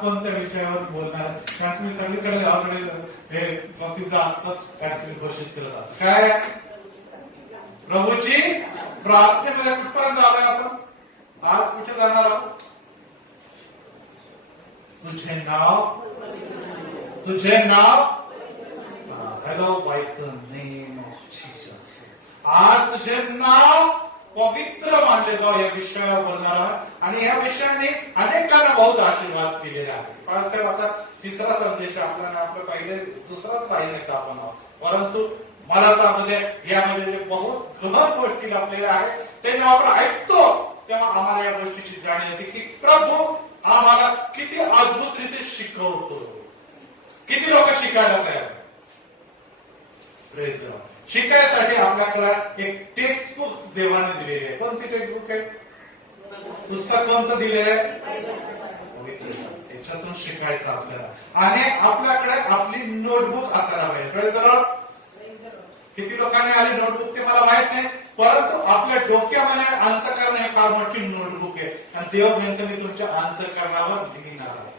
कोणत्या विषयावर बोलणार, कारण तुम्ही सगळीकडे गावाकडे हे प्रसिद्ध असतात काहीतरी घोषित करत असतात. काय प्रभूची प्रार्थनेमध्ये कुठपर्यंत आलोय आपण? आज कुठे जाणार आहोत? तुझे नाव hello by the name of Jesus. आज तुझे नाव पवित्र मानले जाऊ या विषयावर बोलणार आहोत आणि या विषयाने अनेकांना बहुत आशीर्वाद दिलेला आहे. पण आता तिसरा संदेश आपल्याला आपलं पहिले दुसराच पाहिजे आपण आहोत, परंतु मला त्यामध्ये यामध्ये बहुत गहन गोष्टी लपलेल्या आहेत. ते जेव्हा आपण ऐकतो तेव्हा आम्हाला या गोष्टीची जाणीव होती की प्रभू आम्हाला किती अद्भुतरीते शिकवतो. किती लोक शिकायला तयार. शिकायसाठी आपल्याकडे एक टेक्स्ट बुक देवाने दिलेली आहे. कोणती टेक्स्ट बुक आहे? पुस्तक कोणतं दिलेलं आहे? त्याच्यातून शिकायचं आपल्याला. आणि आपल्याकडे आपली नोटबुक असायला पाहिजे. किती लोकांनी आली नोटबुक ते मला माहित नाही, परंतु आपल्या डोक्यामध्ये अंतःकरण हे फार मोठी नोटबुक आहे आणि देव म्हणतो मी तुमच्या अंतःकरणावर लिहिणार आहे.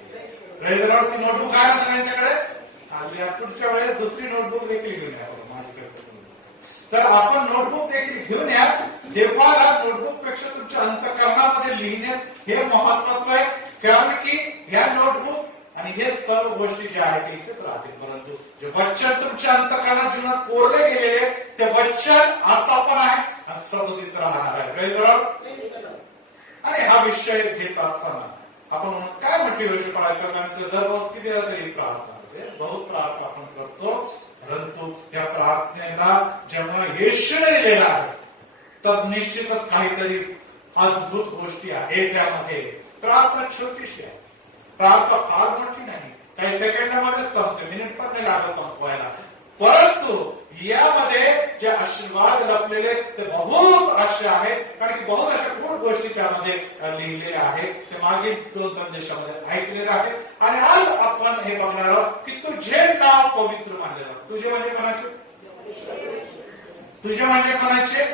ती नोटबुक आहे ना सगळ्यांच्याकडे? आणि पुढच्या वेळेस दुसरी नोटबुक देखील घेऊन या. तर आपण नोटबुक देखील घेऊन या. देवाला नोटबुक पेक्षा तुमच्या अंतःकरणामध्ये लिहिण्यात हे महत्वाचं आहे, कारण की या नोटबुक आणि हे सर्व गोष्टी ज्या आहेत ते इथेच राहतील, परंतु जे वचन तुमच्या अंतःकरणात जीवनात कोरले गेलेले ते वचन आता पण आहे आणि सतत राहणार आहे. आणि हा विषय घेत असताना आपण काय मोटिवेशन पाहायचं? दररोज किती तरी प्रार्थना बहुत प्रार्थना आपण करतो, परंतु या प्रार्थनेला जेव्हा येशूने दिलेला आहे तर निश्चितच काहीतरी अद्भुत गोष्टी आहेत त्यामध्ये. प्रार्थना छोटीशी आहे, प्रार्थना फार मोठी नाही, काही सेकंदामध्ये संपते, मिनिट पण नाही लागत संपवायला, परंतु यामध्ये जे आशीर्वाद लपलेले ते बहुत असे आहेत, कारण की बहुत अशा खूप गोष्टी त्यामध्ये लिहिलेल्या आहेत. ते मागील 2 संदेशामध्ये ऐकलेले आहेत. आणि आज आपण हे बघणार आहोत की तुझे नाव पवित्र मानले जाते. तुझे म्हणजे कोणाचे? तुझे म्हणजे कोणाचे?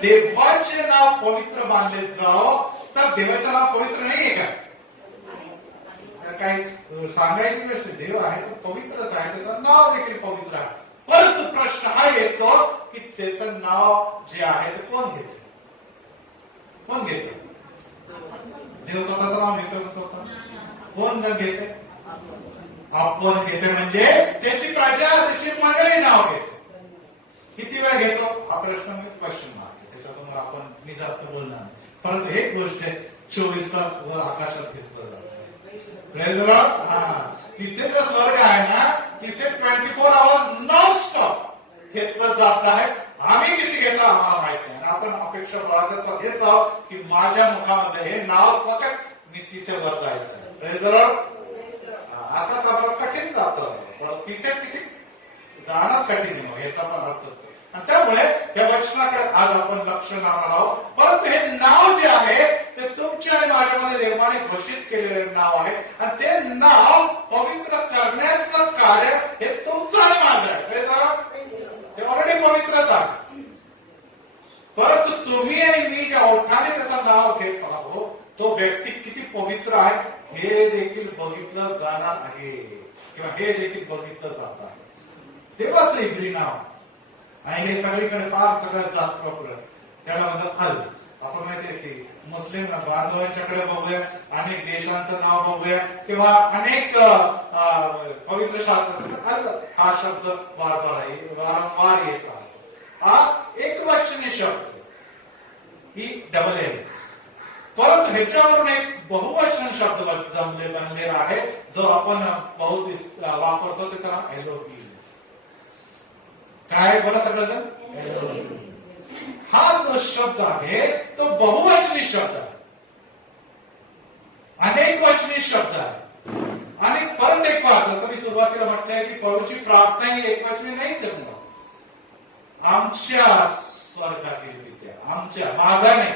देवाचे नाव पवित्र मानले जाओ. तर देवाचं नाव पवित्र नाहीये का? काही सांगायची गोष्ट, देव आहे तो पवित्रच आहे, त्याचं नाव देखील पवित्र आहे. परंतु प्रश्न हा येतो की त्याचं नाव जे आहे ते कोण घेते? कोण घेते? देव स्वतःचं नाव घेतो स्वतः? कोण घेते? आपण घेते, म्हणजे त्याची प्रजा त्याची मंडळी नाव घेते. किती वेळ घेतो हा प्रश्न मी क्वेश्चन मार्क, त्याच्यातून आपण मी जास्त बोलणार नाही, परंतु एक गोष्ट 24 तास वर आकाशात घेतलं जातं. तिथे जो स्वर्ग आहे ना तिथे 24 आवर्स नॉन स्टॉप घेतलं जात आहे. आम्ही किती घेतो आम्हाला माहित नाही. आपण अपेक्षा बाळगत घेत आहोत की माझ्या मुखामध्ये हे नाव फक्त मी तिथे वर जायचं. आता सगळं कठीण जातं, तर तिथे किती जाणं कठीण आहे याचा पण अर्थ होतो. आणि त्यामुळे या वचनाकडे आज आपण लक्ष लावणार आहोत. परंतु हे नाव जे आहे ते तुमच्या आणि माझ्यामध्ये निर्माणे घोषित केलेले नाव आहे आणि ते नाव पवित्र करण्याचं कार्य हे तुमचं आणि माझं आहे. ते ऑलरेडी पवित्रच आहे, परंतु तुम्ही आणि मी ज्या ओठाने त्याचं नाव घेत आहोत तो व्यक्ती किती पवित्र आहे हे देखील बघितलं जाणार आहे, किंवा हे देखील बघितलं जात आहे. देवाचं इब्री नाव आणि हे सगळीकडे फार सगळ्यात जास्त प्रॉपर त्याला म्हणतात अल. आपण माहितीये की मुस्लिम बांधवांच्याकडे बघूया, अनेक देशांचं नाव बघूया, किंवा अनेक पवित्र शास्त्र हा शब्द वारंवार येत आहे. हा एकवचनी शब्द ही डबल एल, परंतु ह्याच्यावरून एक बहुवचन शब्द बनलेला आहे जो आपण बहुत वापरतो, ते त्याला एलोही. काय बोला सगळं? हा जो शब्द आहे तो बहुवचनी शब्द आहे, अनेक वचनी शब्द आहे. आणि परत एक बात, जसं मी सुरुवातीला म्हटलंय की प्रभूची प्रार्थना ही एकवचनी नाहीच आहे. आमच्या स्वर्गातील विद्या, आमच्या, माझा नाही,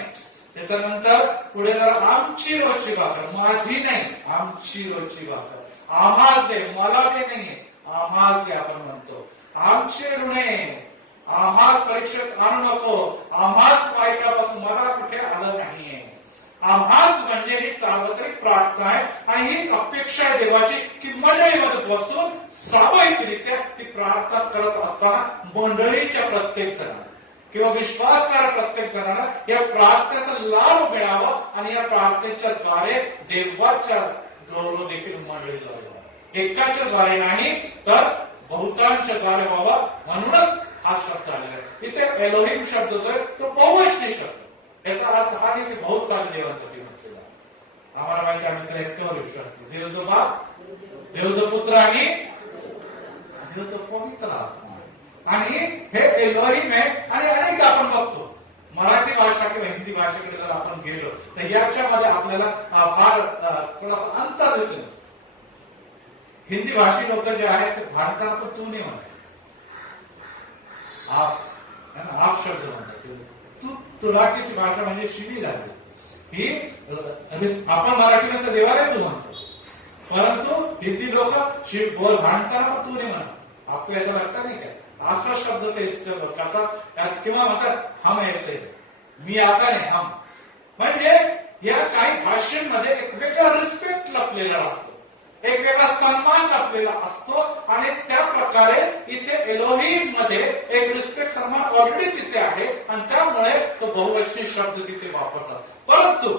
त्याच्यानंतर पुढे जरा आमची रोजची भाकर, माझी नाही, आमची रोजची भाकर आम्हाला दे, मला दे नाहीये, आम्हाला दे आपण म्हणतो. आमचे ऋणे आम्हाला परीक्षेत आणू नको, आम्हाच वाईटापासून मला कुठे आलं नाहीये. आम्हाच म्हणजे ही सार्वत्रिक प्रार्थना आहे आणि ही अपेक्षा आहे देवाची की मंडळीमध्ये बसून सामूहिकरित्या ती प्रार्थना करत असताना मंडळीच्या प्रत्येक जणांना किंवा विश्वासणाऱ्या प्रत्येक जणांना या प्रार्थनेचा लाभ मिळावा आणि या प्रार्थनेच्या द्वारे देवाच्या गौरव देखील मंडळीला व्हावा. एकाच्या द्वारे नाही तर बहुतांच्या द्वारे व्हावा. म्हणूनच हा शब्द आलेला आहे. इथे एलोहिम शब्द जो आहे तो बहुवचनी शब्द. याचा अर्थ हा की बहुत सारे देवांसाठी म्हटलेला आहे. आम्हाला माहिती आम्ही तर एकट्यावर विश्वास देवचं बाप, देवचं पुत्र आणि देवचं पवित्र आत्मा. आणि हे एलोहिम आहे. आणि अनेक आपण बघतो मराठी भाषा किंवा हिंदी भाषेकडे जर आपण गेलो तर याच्यामध्ये आपल्याला फार थोडासा अंतर दिसेल. हिंदी भाषी लोक जे आहेत ते भारताला पण तू नाही म्हणतात, आप शब्द म्हणतात. तू तुराकीची भाषा म्हणजे शिवी झाली ही. आपण मराठीमध्ये देवाला तू म्हणतो, परंतु हिंदी लोक बोल भांडताना पण तू नाही म्हणत. आपको याचा लगता नाही काय असा शब्द ते इस्तेमाल करतात किंवा म्हणतात हम ऐसे, मी आता नाही हम. म्हणजे या काही भाषेमध्ये एक वेगळा रिस्पेक्ट लपलेला असतो, एक वेगळा सन्मान लपलेला असतो. आणि त्या प्रकारे इथे एलोहिम मध्ये एक रिस्पेक्ट सन्मान ऑलरेडी तिथे आहे आणि त्यामुळे तो बहुवचनी शब्द तिथे वापरतात. परंतु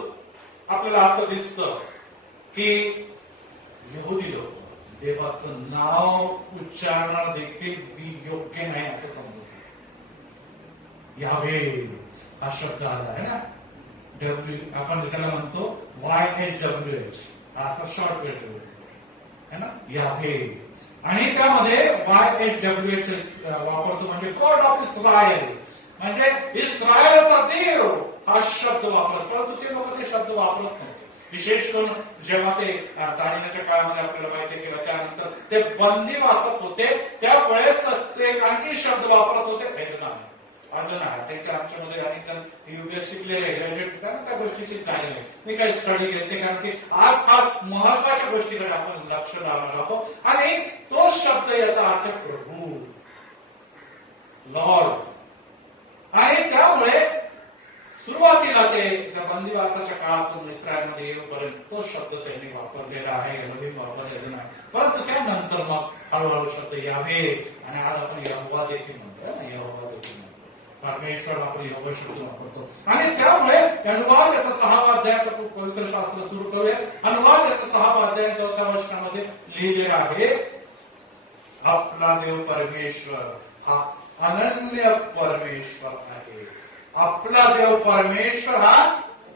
आपल्याला असं दिसतं की यहुदी लोक देवाचं नाव उच्चारणं देखील योग्य नाही असं समजत. यावे हा शब्द आला आहे ना, डब्ल्यू आपण त्याला म्हणतो YHWH असा शॉर्ट वेळ है ना, यावे. आणि त्यामध्ये YHWH वापरतो म्हणजे गॉड ऑफ इस्रायल, म्हणजे इस्रायलचा देव हा शब्द वापरत. परंतु ते लोक ते शब्द वापरत नव्हते. विशेष करून जेव्हा ते दानियाच्या काळामध्ये आपल्याला माहिती केलं त्यानंतर ते बंदिवासात होते त्यावेळेस ते आणखी शब्द वापरत होते त्यांच्या आमच्यामध्ये अनेक जण युपीएस शिकलेले ग्रॅज्युएट त्या गोष्टीची जाणीव आहे. मी काही स्टडी घेते कारण की आज फार महत्वाच्या गोष्टीकडे आपण लक्ष लावणार आहोत. आणि तो शब्द याचा अर्थ प्रभू, लॉर्ड. आणि त्यामुळे सुरुवातीला ते त्या बंदिवासाच्या काळातून इस्रायलमध्ये येऊपर्यंत तो शब्द त्यांनी वापरलेला आहे, एलोहिम वापरलेला नाही. परंतु त्यानंतर मग हळूहळू शब्द यावे आणि आज आपण यहोवा देखील म्हणतो ना, यहोवा देखील म्हणतो. परमेश्वर आपण यहोवा शब्द वापरतो. आणि त्यामुळे अनुवाद याचा 6वा अध्याय पवित्र शास्त्र सुरू करूया. अनुवाद याचा 6वा अध्याय 4थ्या वचनामध्ये लिहिलेला आहे, आपला देव परमेश्वर हा अनन्य परमेश्वर आहे. आपला देव परमेश्वर हा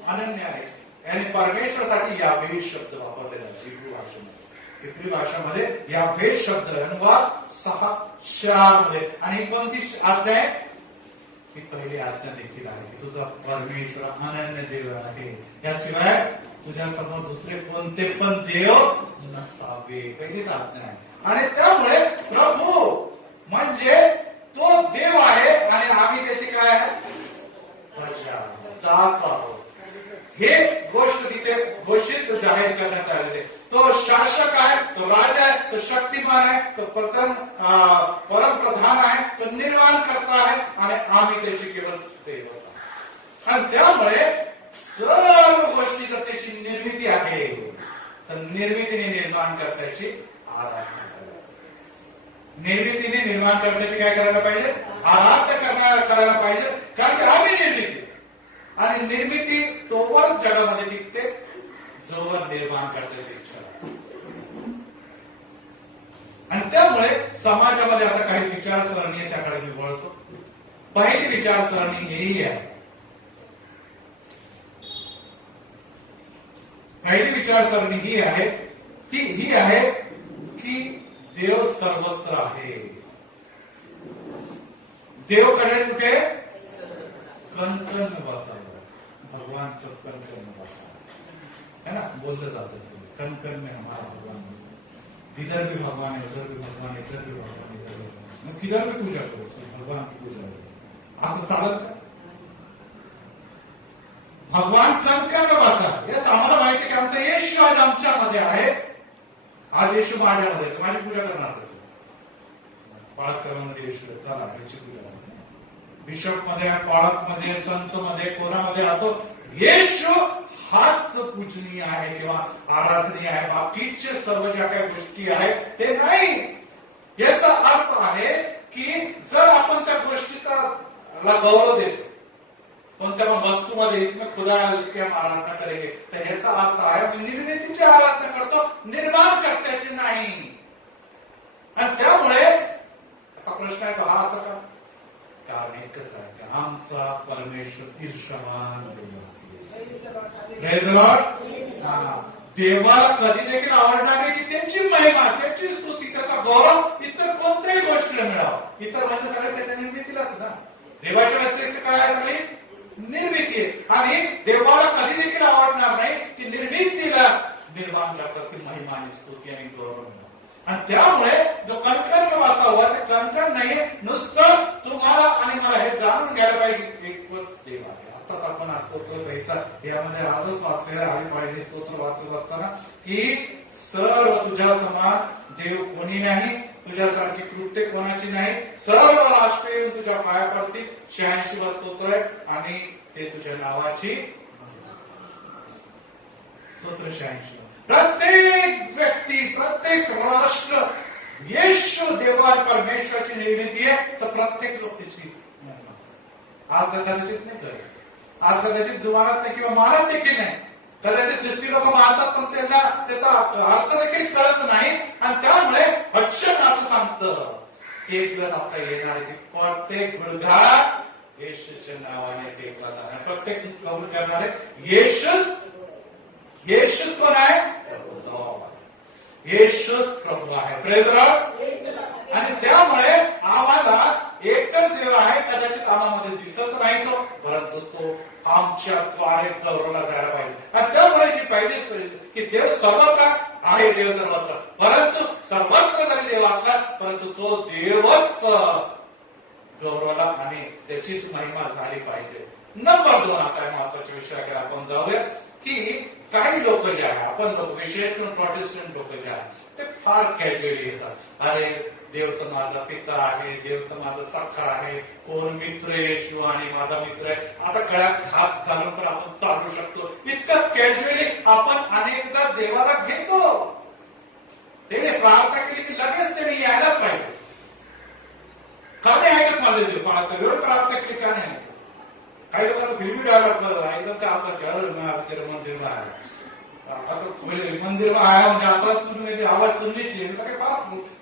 अनन्य आहे. आणि परमेश्वरासाठी यावे शब्द वापरलेला आहे हिब्रू भाषेमध्ये. हिब्रू भाषेमध्ये यावे शब्द अनुवाद 6:4 मध्ये. आणि कोणती आज्ञा आहे? ही पहिली आज्ञा देखील आहे की तुझा परमेश्वर अनन्य देव आहे, त्याशिवाय तुझ्या समोर दुसरे कोणते पण देव नसावे. पहिलीच आज्ञा आहे. आणि त्यामुळे प्रभू म्हणजे तो देव आहे आणि आम्ही त्याची काय आहे, दास आहोत. हे गोष्ट तिथे घोषित जाहीर करण्यात आलेले. तो शासक आहे, तो राजा आहे, तो शक्तिमान आहे, तो परमप्रधान आहे, तो निर्माण करता आहे आणि आम्ही त्याची केवळ सेवक आहोत. आणि त्यामुळे सर्व गोष्टी जर त्याची निर्मिती आहे तर निर्मितीने निर्माण करण्याची आराधना करायला. निर्मितीने निर्माण करण्याची काय करायला पाहिजे, आराधना करायला पाहिजे. कारण की आम्ही निर्मिती आणि निर्मिती तोवर जगामध्ये टिकते जोवर निर्माण करण्याची इच्छा. आणि त्यामुळे समाजामध्ये आता काही विचारसरणी आहे त्याकडे मी वळतो. पहिली विचारसरणी हेही आहे, पहिली विचारसरणी ही आहे ती ही आहे की देव सर्वत्र आहे. देव करेल कुठे, कणकण बसावं. भगवान सब कणकण बसा है ना, बोलते जाते कणकण में हमारा भगवान बसा. इधर भी भगवान है, उधर भी भगवान है, इधर भी भगवान, इधर भी भगवान, किधर भी पूजा करो भगवान की पूजा करो. असं चालत का? भगवान कणकण में बसा. याच आम्हाला माहिती की आमचा येशू आज आमच्यामध्ये आहे. आज येशू माझ्यामध्ये, माझी पूजा करणार बाळासाहेबांमध्ये येशू चला याची पूजा करणार. बिशप मध्ये, पाळक मध्ये, संत मध्ये, कोणामध्ये असो येशू हाच पूजनीय आहे किंवा आराधनीय आहे, बाकीचे सर्व ज्या काही गोष्टी आहेत ते नाही. याचा अर्थ आहे की जर आपण त्या गोष्टीचा गौरव देतो, कोणत्या वस्तूमध्ये इसमें खुदा की हम आराधना करेंगे, तर याचा अर्थ आहे निर्मितीची आराधना करतो, निर्माण करण्याची नाही. आणि त्यामुळे आता प्रश्न आहे तो हा असा का? कारण एकच आहे की आमचा परमेश्वर ईर्ष्यवान देवाला कधी देखील आवडणार नाही की त्यांची महिमा, त्यांची स्तुती, त्याचा गौरव इतर कोणत्याही गोष्टीला मिळावं. इतर म्हणजे सगळे त्याच्या निर्मितीलाच ना. देवाच्या व्यतिरिक्त काय आहे? निर्मिती. आणि देवाला कधी देखील आवडणार नाही की निर्मितीला निर्माण करतात ती महिमा आणि स्तुती आणि गौरव. आणि त्यामुळे जो कणकण वाचावा ते कणकण नाहीये, नुसतं तुम्हाला आणि मला हे जाणून घ्यायला पाहिजे एकच देव आहे. आताच आपण स्तोत्र संहिता यामध्ये आजच वाचलेलं आहे, पाहिले स्तोत्र वाचत असताना की सर्व तुझ्या समान देव कोणी नाही, तुझ्यासारखी कृत्य कोणाची नाही, सर्व राष्ट्र येऊन तुझ्या पाया पडतील. 86 स्तोत्र आहे आणि ते तुझ्या नावाची स्तोत्र 86. प्रत्येक व्यक्ती, प्रत्येक राष्ट्र येशू देवा परमेश्वराची निर्मिती आहे, तर प्रत्येक लोक त्याची आज कदाचित नाही करत. आज कदाचित जुमानत नाही किंवा मारत देखील नाही. कदाचित दुसरी लोक मारतात पण त्यांना त्याचा अर्थ देखील कळत नाही. आणि त्यामुळे अक्षर असं सांगतं एक दिवस आता येणार की प्रत्येक गुडघा येशूच्या नावाने टेकला जाणार. प्रत्येक कबूल करणारे येशूच कोण आहे? येशूच प्रभू आहे. Praise Lord. आणि त्यामुळे आम्हाला एकच देव आहे, कदाचित आम्हाला दिसत नाही तो, परंतु तो आमच्याद्वारे गौरवला जायला पाहिजे. आणि त्यामुळे जी पहिली सोय की देव सर्वत्र आहे, देव सर्वत्र, परंतु सर्वत्र जरी देव असला परंतु तो देवच गौरवला आणि त्याचीच महिमा झाली पाहिजे. नंबर 2 आता महत्वाच्या विषयाकडे आपण जाऊया की काही लोक जे आहे, आपण लोक विशेष करून प्रोटेस्टंट लोक जे आहे ते फार कॅज्युअली येतात. अरे देव तर माझा पिता आहे, देव तर माझा सखा आहे, कोण मित्र आहे, येशू आणि माझा मित्र आहे, आता गळ्यात हात घालून पण आपण चालू शकतो. इतकं कॅज्युअली आपण अनेकदा देवाला घेतो. त्याने प्रार्थना केली की लगेच त्याने यायलाच पाहिजे. का नाही ऐकत माझे देव? पण सगळं प्रार्थना केली का नाही? काही लोकांना फिल्मी डायलॉग ऐकत ते आता मंदिर में आया, मंदिर में आया म्हणजे आता तुम्ही आवाज सुनलीची फार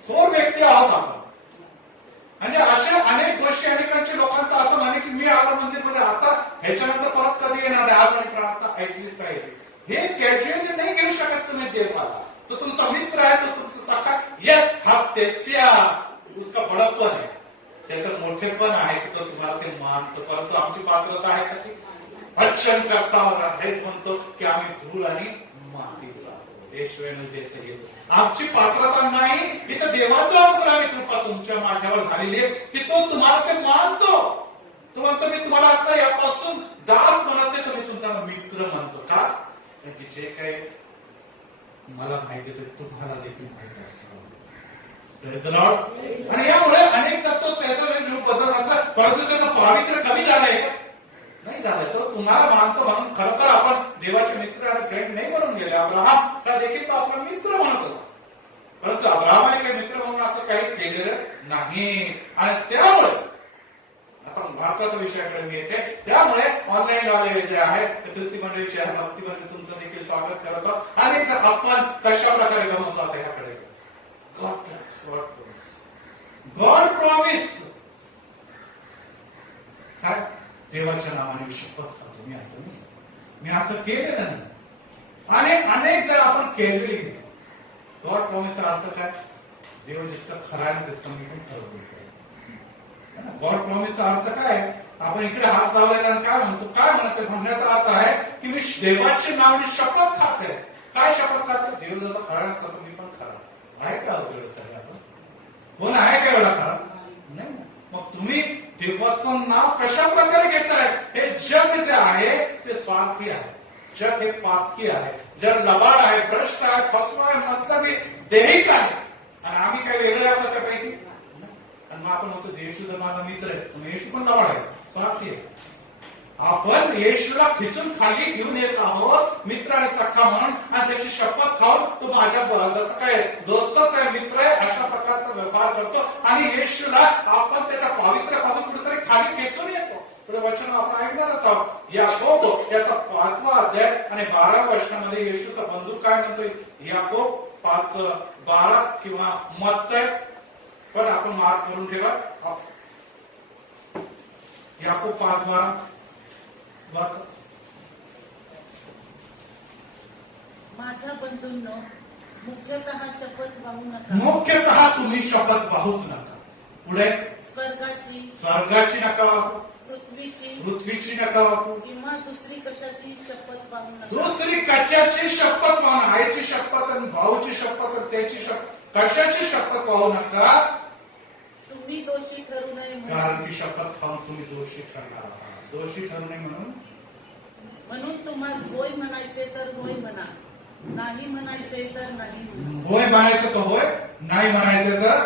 थोर व्यक्ती आहोत आपण. म्हणजे अशा अनेक गोष्टी अनेकांच्या लोकांचं असं म्हणे की मी आलो मंदिरमध्ये, आता ह्याच्यानंतर परत कधी येणार नाही, आज माझी प्रार्थना ऐकलीच पाहिजे. हे कॅज्युअली नाही घेऊ शकत तुम्ही देवाला. तो तुमचा मित्र आहे, तो तुमचा सखा, यस हा त्याच्या उसका बडप्पन आहे, त्याचं मोठेपण आहे की तो तुम्हाला ते मानतो. परंतु आमची पात्रता आहे का ती? भक्षण करता हेच म्हणतो की आम्ही धूळ आणि मातीचा येतो. आमची पात्रता नाही, इथं देवाचा आम्ही कृपा तुमच्या माझ्यावर झालेली आहे की तो तुम्हाला ते मानतो. तो म्हणतो मी तुम्हाला आता यापासून दास म्हणत नाही, तर मी तुमचा मित्र म्हणतो. का? की जे काही मला माहिती ते तुम्हाला देखील माहिती असतं. आणि यामुळे अनेक तत्व बदलतात, परंतु त्याचं पावित्र्य कमी झालंय का? नाही झालंय. तो तुम्हाला मानतो म्हणून खरं तर आपण देवाचे मित्र आणि फ्रेंड नाही म्हणून गेले. अब्राहम का देखील तो आपला मित्र म्हणत होता, परंतु अब्राहमाने काही मित्र म्हणून असं काही केलेलं नाही. आणि त्यामुळे आता महत्वाच्या विषयाकडे मी येते. त्यामुळे ऑनलाईन वाले जे आहे ते ख्रिस्ती मंडळीचे आहे, भक्तीमध्ये तुमचं देखील स्वागत करतो. आणि आपण कशा प्रकारे गमवतो आता ह्याकडे. गॉड प्रॉमिस काय? देवाच्या नावाने शपथ खातो मी असं नाही, मी असं केलेलं नाही. आणि अनेक जर आपण केलेली गॉड प्रॉमिसचा अर्थ काय? देव जितकं खरं आहे तितकं मी पण खरं बोलतोय. गॉड प्रॉमिसचा अर्थ काय? आपण इकडे हात लावलेला काय म्हणतो? काय म्हणतो? म्हणण्याचा अर्थ आहे की मी देवाच्या नावाने शपथ खाते. काय शपथ खाते? देव जसं खरं आहे तसं मी पण खरं आहे का? कोण आहे का एवढा खरा? नाही. मग तुम्ही देवाचं नाव कशा प्रकारे घेताय? हे जग जे आहे ते स्वार्थी आहे, जग हे पातकी आहे, जग लबाड आहे, भ्रष्ट आहे, फसवा आहे, मतलब दैहिक आहे. आणि आम्ही काही वेगळे आहोत त्यापैकी? आणि मग आपण म्हणतो येशू जर माझा मित्र आहे, येशू पण लबाड आहे, स्वार्थी आहे. आपण येशूला खिचून खाली घेऊन येत आहोत मित्र आणि सखा म्हणून, आणि त्याची शपथ खाऊन तो माझ्या जसं काय दोस्तच आहे, मित्र आहे, अशा प्रकारचा व्यवहार करतो. आणि येशूला आपण त्याच्या पावित्र्यापासून कुठेतरी खाली खेचून येतो. वचन आपण ऐकणारच आहोत. याकोब याचा 5वा अध्याय आणि 12व्या वचनामध्ये येशूचा बंधू काय म्हणतोय. याकोब 5:12 किंवा मत्तय, पण आपण मार्क करून ठेवा. याकोब 5:12 माझ्या बंधूंनो, मुख्यतः शपथ वाहू नका. मुख्यतः तुम्ही शपथ वाहूच नका. पुढे स्वर्गाची नका वाहू, पृथ्वीची नका वाहू, किंवा दुसरी कशाची शपथ वाहू नका. दुसरी कशाची शपथ वाहू, आईची शपथ आणि भाऊची शपथ आणि त्याची शपथ, कशाची शपथ वाहू नका. तुम्ही दोषी ठरू नये कारण की शपथ खाऊन तुम्ही दोषी ठरणार आहात. दोषी ठरू नये म्हणून तुम्हाला होय म्हणायचे तर होय म्हणा, नाही म्हणायचे तर नाही. होय म्हणायचं तर होय, नाही म्हणायचं तर.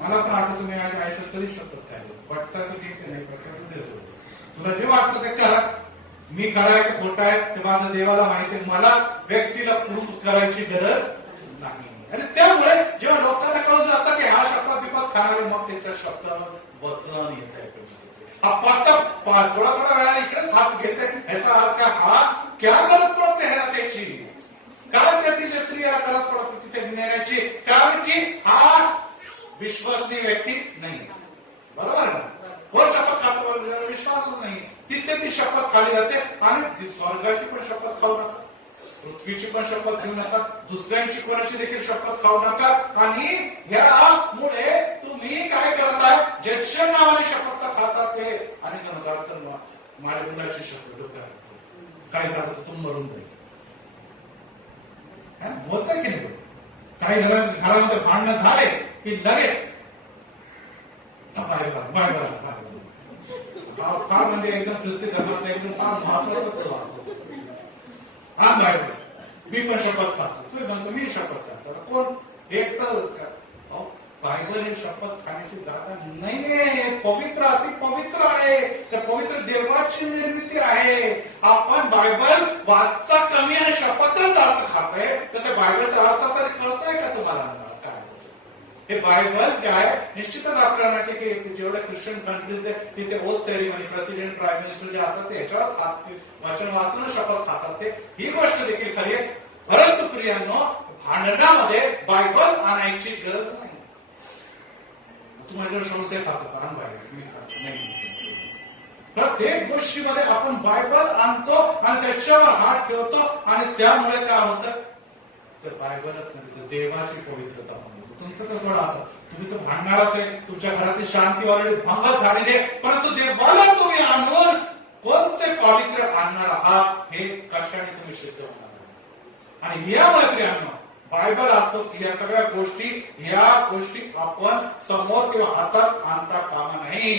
मला पण आठवतं तुम्ही आयुष्यात तरी शपथ काय पटतं की नाही पटतं ते सोड, तुला जे वाटतं ते करा. मी खरा आहे की खोटा आहे ते माझं देवाला माहिती आहे. मला व्यक्तीला प्रूव्ह करायची गरज नाही. आणि त्यामुळे जेव्हा लोकांना कळून जातं की हा शपथ बिपत खाणारे, मग त्याच्या शब्दावर वचन येत आहे. हा पाता थोडा वेळाने इकडे हात घेते, ह्याचा अर्थ हा क्या गरज पडते ह्याला त्याची, कारण त्या तिथे स्त्रियाला गरज पडते तिथे नेण्याची, कारण की हा विश्वासनीय व्यक्ती नाही. बरोबर ना. कोण शपथ खातो विश्वासच नाही, तिथे ती शपथ खाली जाते. आणि स्वर्गाची पण शपथ खाऊ नका, पृथ्वीची पण शपथ घेऊ नका, दुसऱ्यांची कोणाची देखील शपथ खाऊ नका. आणि यामुळे तुम्ही काय करत आहे, ज्याच्या नावाने शपथ खातात ते आणि माझ्या मुलाची शपथ डोक्यात काय झालं तर तू मरून जाईल. बोलताय की नाही. काही घरामध्ये भांडणं झाले की लगेच फार म्हणजे एकदम ख्रिस्ती धर्मातला एकदम फार महत्वाचा हा बायबल. मी पण शपथ खातो, तू म्हणतो मी शपथ खातो. कोण एक तर बायबल हे शपथ खाण्याची जागा नाहीये, पवित्र अति पवित्र आहे. त्या पवित्र देवाची निर्मिती आहे. आपण बायबल वाचता कमी आणि शपथच जास्त खातोय, तर त्या बायबलचा अर्थ तरी कळतोय का तुम्हाला काय. हे बायबल जे आहे निश्चितच आपल्याला की जेवढ्या ख्रिश्चन कंट्रीज तिथे oath ceremony president prime minister जे असतात ते याच्यावर वचन वाचून शपथ खातात ते, ही गोष्ट देखील खरी आहे. परंतु प्रियांनो, भांडणामध्ये बायबल आणायची गरज नाही. तुम्हाला संशय खातो आण बायबल, मी खातो नाही. प्रत्येक गोष्टीमध्ये आपण बायबल आणतो आणि त्याच्यावर हात ठेवतो आणि त्यामुळे काय होतं, तर बायबलच नाही, देवाची पवित्रता होते. तुमचं कसं राहतं, तुम्ही तर भांडणारच आहे, तुमच्या घरातील शांती ऑलरेडी भंगत झालेली आहे, परंतु देवाला तुम्ही आणून कोणते पवित्र आणणार आहात हे कशाने तुम्ही सिद्ध होणार. आणि यामुळे प्रियांनो, बायबल असो की या सगळ्या गोष्टी, या गोष्टी आपण समोर किंवा हातात आणता कामा नाही.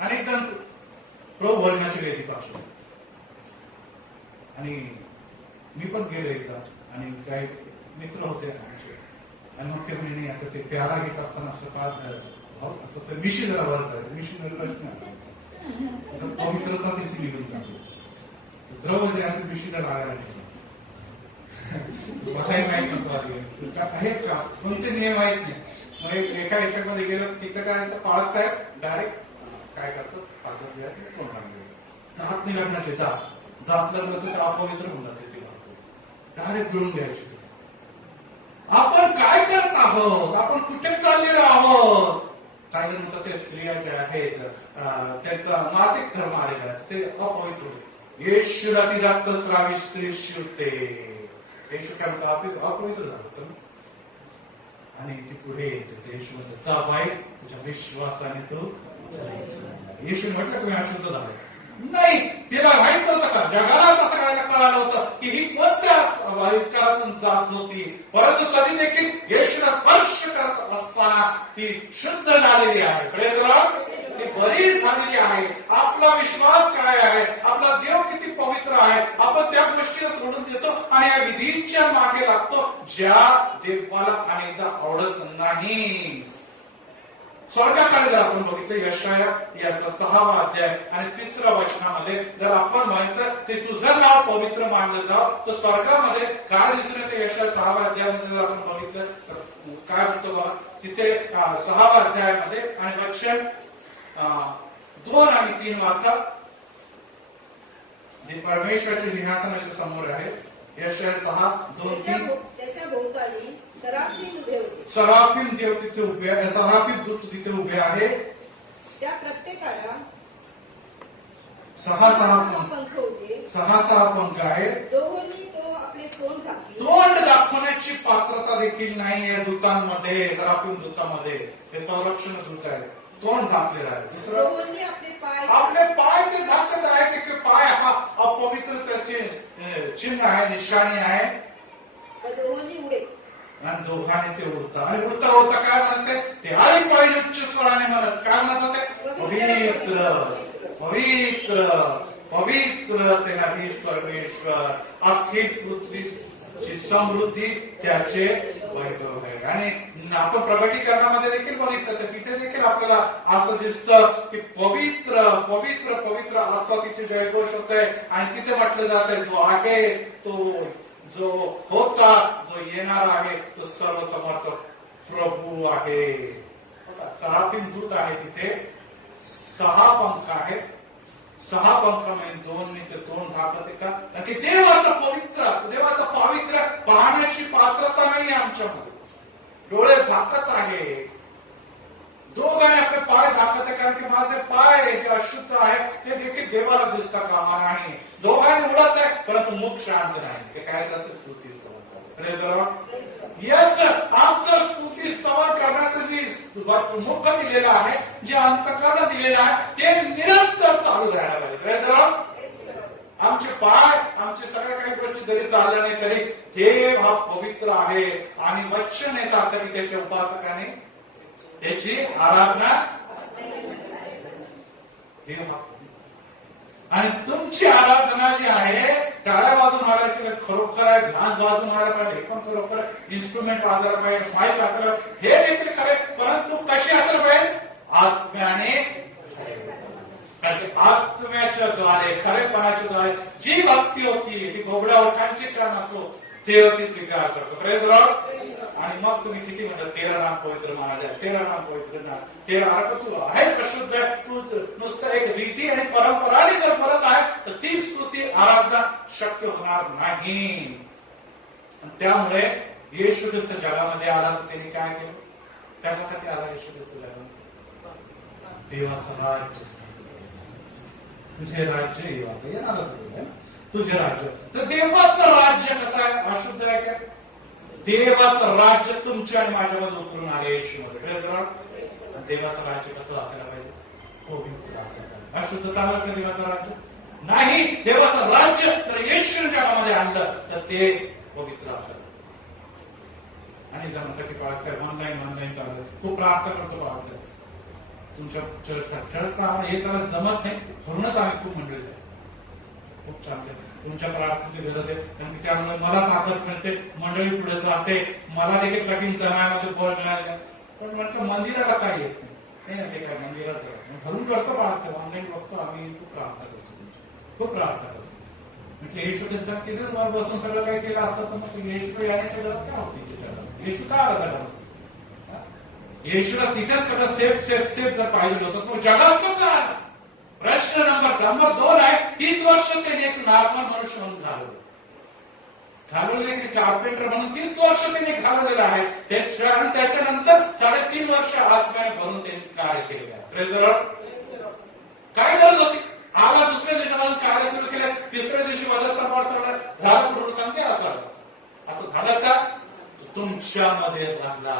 अनेक जण प्रभू बोलण्याची वेदीपासून, आणि मी पण गेलो एकदा, आणि काही मित्र होते आणि मग ते म्हणजे आता ते प्यारा घेत असताना असं काय असं ते मिशिनला बोलतात, मिशिनरीलाच नाही पवित्रता देखील निघून जातो. द्रव्य जे मिशिनला लागायला मलाही माहित नव्हतं आहेत का कोणते नियम माहित नाही. मग एका याच्यामध्ये गेलं तिथं काय पाळत साहेब डायरेक्ट काय करतात, पाळत दात नाही लागण्याचे, दात लागलं तर अपवित्र होऊन जाते, डायरेक्ट गिळून घ्यायचे. आपण काय करत आहोत, आपण कुठे चाललेलो आहोत. काय म्हणतात ते स्त्रिया ज्या आहेत त्यांचा मासिक धर्म आलेला आहे ते अपवित्र होते. येशूला ती रक्त स्रावी स्त्री शिवते. येशू काय म्हणतात अपवित्र झालं आणि ती पुढे येते. येशू म्हणतात जा बाई, तुझ्या विश्वासाने तू. येशू म्हटलं तुम्ही अशुद्ध झाले नाही. तिला माहित नव्हतं का, जगाला तसं काय कळालं होतं की ही कोणत्या वाईकारातून जात होती, परंतु तरी देखील येशूला स्पर्श करत असताना ती शुद्ध झालेली आहे. कळेल का, ती बरी झालेली आहे. आपला विश्वास काय आहे, आपला देव किती पवित्र आहे, आपण त्या गोष्टीला सोडून देतो आणि या विधीच्या मागे लागतो ज्या देवाला अनेकदा आवडत नाही. स्वर्गाकडे जर आपण बघितलं यशाया याचा 6वा अध्याय आणि 3ऱ्या वचनामध्ये जर आपण म्हणतो ते तुझं नाव पवित्र मानलं जावं, तर स्वर्गामध्ये काय दिसून येते यशाया 6व्या अध्यायामध्ये जर आपण बघितलं तर काय म्हणतो बघा तिथे 6व्या अध्यायामध्ये आणि वचन 2 आणि 3 वाचा, जे परमेश्वराचे सिंहासनाच्या समोर आहे. यशाया 6:2-3. त्याच्या भोवताली सराफीम उभे होते. सराफीम देव तिथे उभे आहे, सराफीम दूत तिथे उभे आहे. त्या प्रत्येकाला 6 पंख होते. 6 पंख आहे. दोन्ही तो आपले तोंड झाकले. तोंड दाखवण्याची पात्रता देखील नाही आहे दूतांमध्ये, सराफीम दूतांमध्ये. हे संरक्षण दूत आहे, तोंड झाकलेलं आहे. दुसरं दोन्ही आपले पाय ते झाकत आहे की पाय हा अपवित्रतेचे चिन्ह आहे, निशाणी आहे. दोन्ही उडे आणि दोघांनी ते उडतात आणि उडता उडता काय म्हणते ते आई पाहिजे उच्च स्वराने म्हणत काय म्हणतात ते पवित्र पवित्र पवित्र सेनाधीश परमेश्वर, अख्खी पृथ्वीची समृद्धी त्याचे वैभव आहे. आणि आपण प्रगटीकरणामध्ये देखील बघितलं तर तिथे देखील आपल्याला असं दिसतं की पवित्र पवित्र पवित्र असं तिचे जयघोष होत आहे. आणि तिथे म्हटलं जात आहे जो आहे तो, जो होता, जो येणार आहे तो सर्वसमर्थ प्रभू आहे. सराफीम दूत आहे तिथे. 6 पंख आहेत. 6 पंख म्हणजे 2 ते 2 झाकत का, आणि ते देवाचं पवित्र, देवाचं पावित्र्य पाहण्याची पात्रता नाही आमच्यामध्ये. डोळे झाकत आहे. दोघांनी आपले पाय झाकत आहे, कारण की माझे पाय जे अशुद्ध आहे ते देखील देवाला दिसता कामा नाही. दोघांनी उडत आहे परंतु मुख शांत नाही. ते काय जातं स्तुती स्तवन. यस, आमचं स्तुती स्तवन करण्याचं जे मुख दिलेलं आहे, जे अंतकरण दिलेलं आहे ते निरंतर चालू राहायला पाहिजे. आमचे पाय, आमचे सगळ्या काही गोष्टी जरी चालल्या नाही तरी देव हा पवित्र आहे. आणि वचन हे सांगतं की त्याच्या उपासकाने त्याची आराधना देव. आणि तुमची आराधना जी आहे टाळ्या वाजून मारायची खरोखर आहे, ढाल वाजून मारायला पाहिजे, पण खरोखर इन्स्ट्रुमेंट वाजवायला पाहिजे, माईक वाजवायला, हे देखील खरे. परंतु कशी असायला पाहिजे? आत्म्याने, आत्म्याच्या द्वारे, खरेपणाच्या द्वारे. जी भक्ती होती ती घोबड्या ओठांची काम असो ते ती स्वीकार करतो. Praise Lord. आणि मग तुम्ही किती म्हणता 13 नाम पवित्र महाराज, 13 नाम पवित्र नाम, 13 अर्थ तू आहे प्रशुद्ध, तू नुसतं एक रीती आणि परंपराने जर परत आहे तर ती स्तुती आराधना शक्य होणार नाही. त्यामुळे येशू ख्रिस्त जगामध्ये आला तर त्यांनी काय केलं? त्याच्यासाठी आला येशू ख्रिस्त जगामध्ये? देवाचं राज्य, तुझे राज्य येणार तुझे राज्य. तर देवाचं राज्य कसं आहे? अशुद्ध आहे का? देवाचं राज्य तुमच्या आणि माझ्यामध्ये उतरून आले येशूमध्ये. देवाचं राज्य कसं असायला पाहिजे? पवित्र असायला. अशुद्धता का देवाचं राज्य नाही. देवाचं राज्य तर येशू जगामध्ये आणलं तर ते पवित्र असायला. आणि जर म्हणतात की बाळासाहेब ऑनलाईन चालू, खूप प्रार्थना करतो बाळासाहेब तुमच्या चर्चचा हे त्याला जमत नाही, म्हणूनच आम्ही खूप मंडळी आहे. खूप छान तुमच्या प्रार्थनेची गरज आहे, कारण त्यामुळे मला ताकद मिळते, मंडळी पुढे जाते. मला देखील कठीण समयामध्ये बळ मिळाले, पण म्हटलं मंदिराला काय येत नाही ना, ते काय मंदिरात घरून करतो प्रार्थना, ऑनलाईन बघतो आम्ही, खूप प्रार्थना करतो, खूप प्रार्थना करतो. म्हटलं येशू ख्रिस्त तिथेच वर बसून सगळं काही केलं असतं तर मग येशू येण्याची गरज काय होती? येशू का आला त्याला? येशूला तिथेच सगळं सेफ जर पाहिलं होतं तर जगात तो का आला? प्रश्न नंबर 2 आहे. 30 वर्ष त्यांनी एक नॉर्मल मनुष्य म्हणून घालवले की कार्पेंटर म्हणून 30 वर्ष त्यांनी घालवलेलं आहे. त्याच्यानंतर 3.5 वर्ष आत्म्याने भरून त्यांनी कार्य केलेलं आहे. काय गरज होती? आला दुसऱ्या दिवशी कार्य सुरू केलं, तिसऱ्या दिवशी झालं पुढे काम केलं असं झालं का? तुमच्यामध्ये राहिला,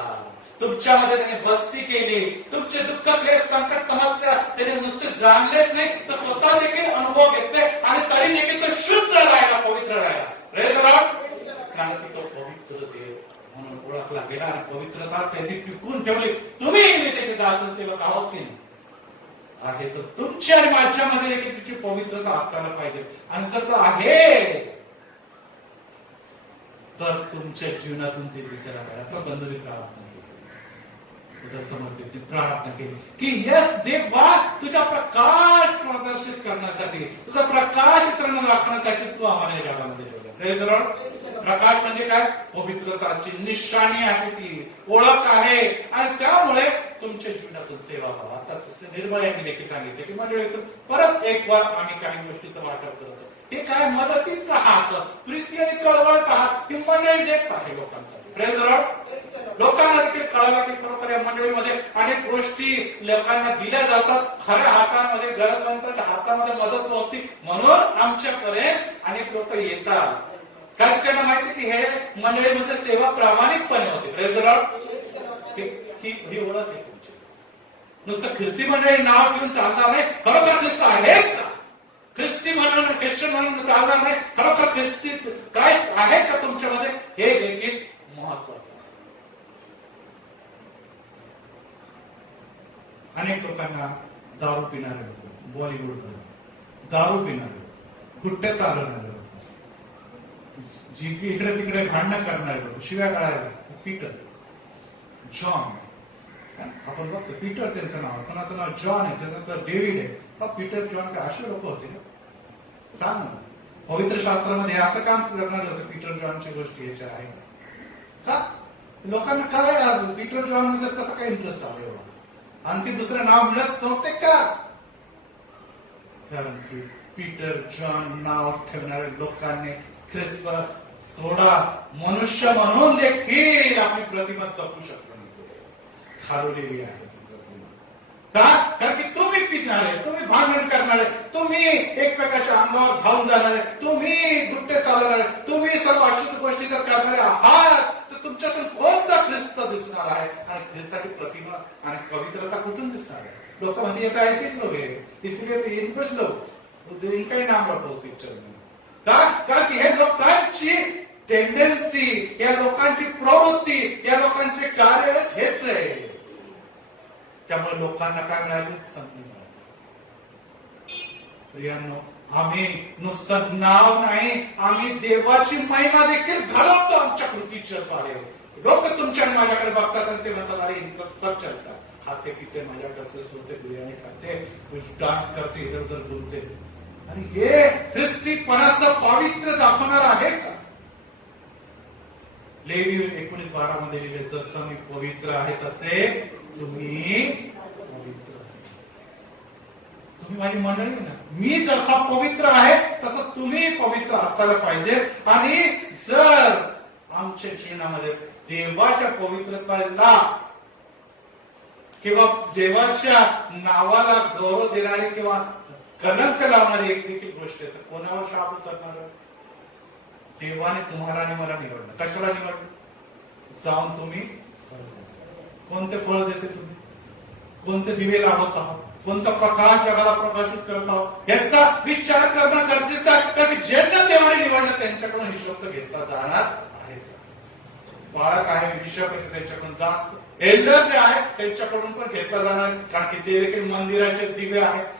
तुमच्यामध्ये त्याने बस्ती केली. तुमचे दुःख, क्लेश, संकट, समस्या त्याने नुसते जाणलेच नाही तर स्वतः देखील अनुभव घेतले आणि तरी देखील तो शुद्ध राहिला, पवित्र राहिला. कारण की तो पवित्र देव म्हणून ओळखला गेला आणि पवित्रता त्यांनी टिकून ठेवली. तुम्ही मी त्याचे दास सेवक आहोत की नाही आहे, तर तुमच्या आणि माझ्यामध्ये देखील तिची पवित्रता असायला पाहिजे. आणि जर तो आहे तर तुमच्या जीवनातून ते दिसायला पाहिजे. आता बंद विकारात नाही. तुझ्या समर्पित प्रार्थना केली की यस देवा तुझा प्रकाश प्रदर्शित करण्यासाठी तुझा प्रकाश इतरांना दाखवण्यासाठी तू आम्हाला या जगामध्ये ठेवला. Praise the Lord. प्रकाश म्हणजे काय? पवित्रताची निशाणी आहे, ती ओळख आहे. आणि त्यामुळे तुमच्या जीवनातून सेवा व्हावा. आता सिस्टर निर्मळ यांनी देखील सांगितले की मंडळीतून परत एक वार आम्ही काही गोष्टीचं वाटप करतो. हे काय? मदतीचा हात, प्रीती आणि कळवळचा हात ही मंडळी देत आहे लोकांसाठी. Praise the Lord. लोकांना देखील कळालं की खरोखर या मंडळीमध्ये अनेक गोष्टी लोकांना दिल्या जातात. खऱ्या हातामध्ये, गरजवंताच्या हातामध्ये मदत होती म्हणून आमच्यापर्यंत अनेक लोक येतात. कारण त्यांना माहिती की हे मंडळीमध्ये सेवा प्रामाणिकपणे होते. Praise the Lord. ही ओळख आहे तुमची. नुसतं ख्रिस्ती मंडळी नाव घेऊन चालणार नाही. खरोखर ख्रिस्त आहेत का? ख्रिस्ती म्हणून ख्रिश्चन म्हणून चालणार नाही. खरोखर ख्रिस्ती क्राइस्ट आहे का तुमच्यामध्ये? हे देखील महत्वाचं. अनेक लोकांना दारू पिणारे लोक, बॉलिवूड दारू पिणारे, गुट्टे चालवणारे लोक, जी इकडे तिकडे भांडणं करणारे लोक, शिव्या काढायला, पीटर, जॉन, आपण बघतो पीटर त्यांचं नाव, कोणाचं नाव जॉन आहे, त्याचं डेव्हिड आहे. पीटर जॉन काय असे लोक होते का? सांग ना. पवित्र शास्त्रामध्ये असं काम करणार होतं पीटर जॉनच्या गोष्टी याच्या आहे का? लोकांना काय आज पीटर जॉन मध्ये कसं काय इंटरेस्ट आला एवढा? आणखी दुसरं नाव मिळत नव्हते का? कारण की पीटर जॉन नाव ठेवणाऱ्या लोकांनी ख्रिस्त सोडा मनुष्य म्हणून देखील आपली प्रतिमा जपू शकतो खालवलेली आहे. का? कारण की तुम्ही पिणारे, तुम्ही भांडण करणारे, तुम्ही एकमेकाच्या अंगावर धावून जाणारे, तुम्ही गुट्टे चालवणारे, तुम्ही सर्व अशुद्ध गोष्टी जर करणारे आहात तर तुमच्यातून कोणता ख्रिस्त दिसणार आहे? आणि ख्रिस्ताची प्रतिमा आणि पवित्रता कुठून दिसणार आहे? लोक म्हणजे येत ऐसेच लोक आहे, इसलिए तो इनकुछ लोग इनका ही नाम रखो पिक्चर में. का? कारण की हे लोकांची टेंडन्सी, या लोकांची प्रवृत्ती, या लोकांचे कार्य हेच आहे. त्यामुळे लोकांना काय मिळाले? संधी मिळाली. प्रियांनो, आम्ही नुसतं नाव नाही, आम्ही देवाची महिमा देखील घालवतो आमच्या कृतीच्या द्वारे. लोक तुमच्या माझ्याकडे बघतात आणि ते म्हणतात अरे इनकम सब चलतात, खाते पिते माझ्याकडे सोडते, बिर्याणी खाते, डान्स करते, इधर उधर बोलते. आणि हे ख्रिस्तीपणाचं पावित्र्य दाखवणार आहे का? लेवी 19:12 मध्ये लिहिले, जसं मी पवित्र आहे तसे तुम्ही पवित्र. तुम्ही माझी मंडळी ना, मी जसा पवित्र आहे तसं तुम्ही पवित्र असायला पाहिजे. आणि जर आमच्या जीवनामध्ये देवाच्या पवित्रतेला किंवा देवाच्या नावाला गौरव देणारी किंवा कलंक लावणारी एक देखील गोष्ट आहे तर कोणावर शाप उतरणार? देवाने तुम्हाला आणि मला निवडलं. कशाला निवडलं? जाऊन तुम्ही कोणते फळ देते, तुम्ही कोणते दिवे लावत आहात, कोणता प्रकाश जगाला प्रकाशित करत आहोत याचा विचार करणं गरजेचं आहे. कारण ज्यांना देवाने निवडलं त्यांच्याकडून हिशोब तर घेतला जाणार आहे. बाळक आहे, हिशोब आहे त्यांच्याकडून जास्त, एल्डर जे आहे त्यांच्याकडून पण घेतला जाणार. कारण की ते देखील मंदिराचे दिवे आहेत.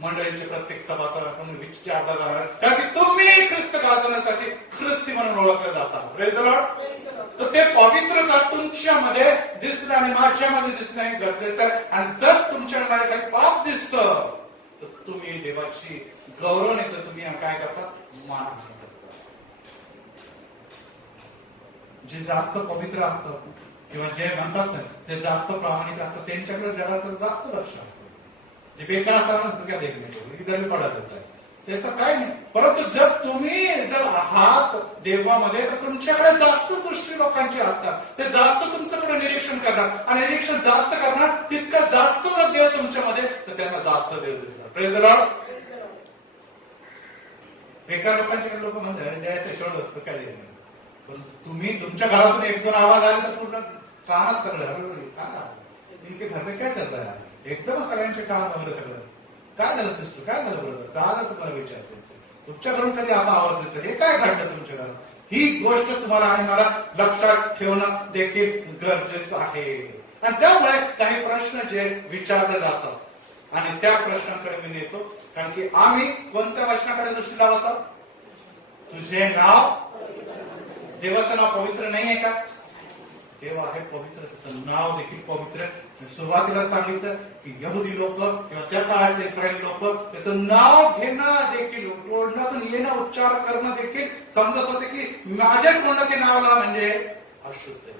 मंडळीचे प्रत्येक सभासद आपण विचारला जाणार. कारण की तुम्ही ख्रिस्त गाजवण्यासाठी ख्रिस्ती म्हणून ओळखले जातात. Praise the Lord. तर ते पवित्रता तुमच्यामध्ये दिसणं आणि माझ्यामध्ये दिसणं हे गरजेचं आहे. आणि जर तुमच्या माझ्यासाठी पाप दिसतं तर तुम्ही देवाची गौरव नाही तर तुम्ही काय करतात? मान करतात. जे जास्त पवित्र असतं किंवा जे म्हणतात ना ते जास्त प्रामाणिक असतं त्यांच्याकडे जगाचं जास्त लक्ष असतं. जे बेकार असताना तू काय देखणे इधर पडत येत आहे त्याचं काय नाही. परंतु जर तुम्ही जर आहात देवामध्ये तर तुमच्याकडे जास्त दृष्टी लोकांची असतात. ते जास्त तुमच्याकडे निरीक्षण करणार आणि निरीक्षण जास्त करणार तितका जास्त जर देव तुमच्यामध्ये तर त्यांना जास्त देव दिसणार. Praise the Lord. बेकार लोकांच्याकडे लोक म्हणतात द्यायचं शेवट असतं काय देणार. परंतु तुम्ही तुमच्या घरातून एक दोन आवाज आले तर पूर्ण कानात सगळं इनके घर में काय चाललं आहे एकदम सगळ्यांचे काम वगैरे सगळं काय झालं सिस्टर, काय झालं ब्रदर, काय तुम्हाला विचारते तुमच्या घरून कधी असा आवाज देतो हे काय घडलं तुमच्या घरात. ही गोष्ट तुम्हाला आणि मला लक्षात ठेवणं देखील गरजेचं आहे. आणि त्यामुळे काही प्रश्न जे विचारले जातात आणि त्या प्रश्नाकडे मी नेतो. कारण की आम्ही कोणत्या वचनाकडे दृष्टी लावत आहोत? तुझे नाव, देवाचं नाव पवित्र नाही आहे का? देव आहे पवित्र, त्याचं नाव देखील पवित्र आहे. सुरुवातीला सांगितलं की यहुदी लोक किंवा त्या काळातले इस्रायली लोक त्याचं नाव घेणं देखील, तोंडातून येणं, उच्चार करणं देखील समजत होते की माझ्या तोंडाचे नावला म्हणजे अशुद्ध आहे.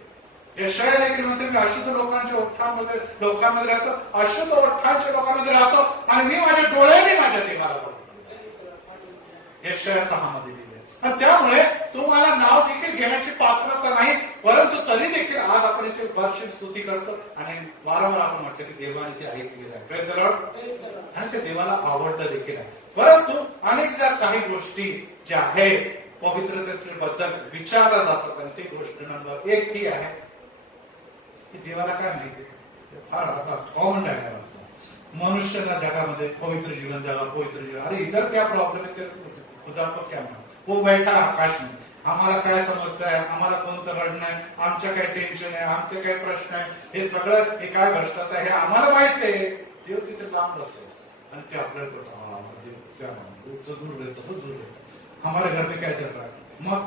यशाया देखील म्हणते मी अशुद्ध लोकांमध्ये राहतो, अशुद्ध ओठांच्या लोकांमध्ये राहतो आणि मी माझ्या डोळ्याने माझ्या देवाला बघतो. यशाया 6 मध्ये लिहिले. आणि त्यामुळे तुम्हाला नाव देखील घेण्याची पात्रता नाही, परंतु तरी देखील आज आपण इथे वर्षी स्तुती करतो आणि वारंवार आपण म्हटलं की देवाने ते ऐकलेलं आहे आणि ते देवाला आवडतं देखील आहे. परंतु अनेकदा काही गोष्टी ज्या आहेत पवित्रतेबद्दल विचारल्या जातात आणि ती गोष्ट नंबर 1 ही आहे की देवाला काय माहिती, फार कॉमन डायलॉग असतो मनुष्याला जगामध्ये पवित्र जीवन द्यावा, पवित्र जीवन. अरे इधर क्या प्रॉब्लेम है, खुदा को क्या मालूम, वो बैठा आकाश में, आम्हाला काय समस्या आहे, आम्हाला कोणतं रडणं आहे, आमच्या काय टेन्शन आहे, आमचे काय प्रश्न आहे, हे सगळं हे काय भ्रष्टाचार आहे हे आम्हाला माहित आहे. देव तिथे लांब असतो आणि ते आपल्याला दूर देतो, दूर देतो. हमारे घर पे काय चल रहा है, मग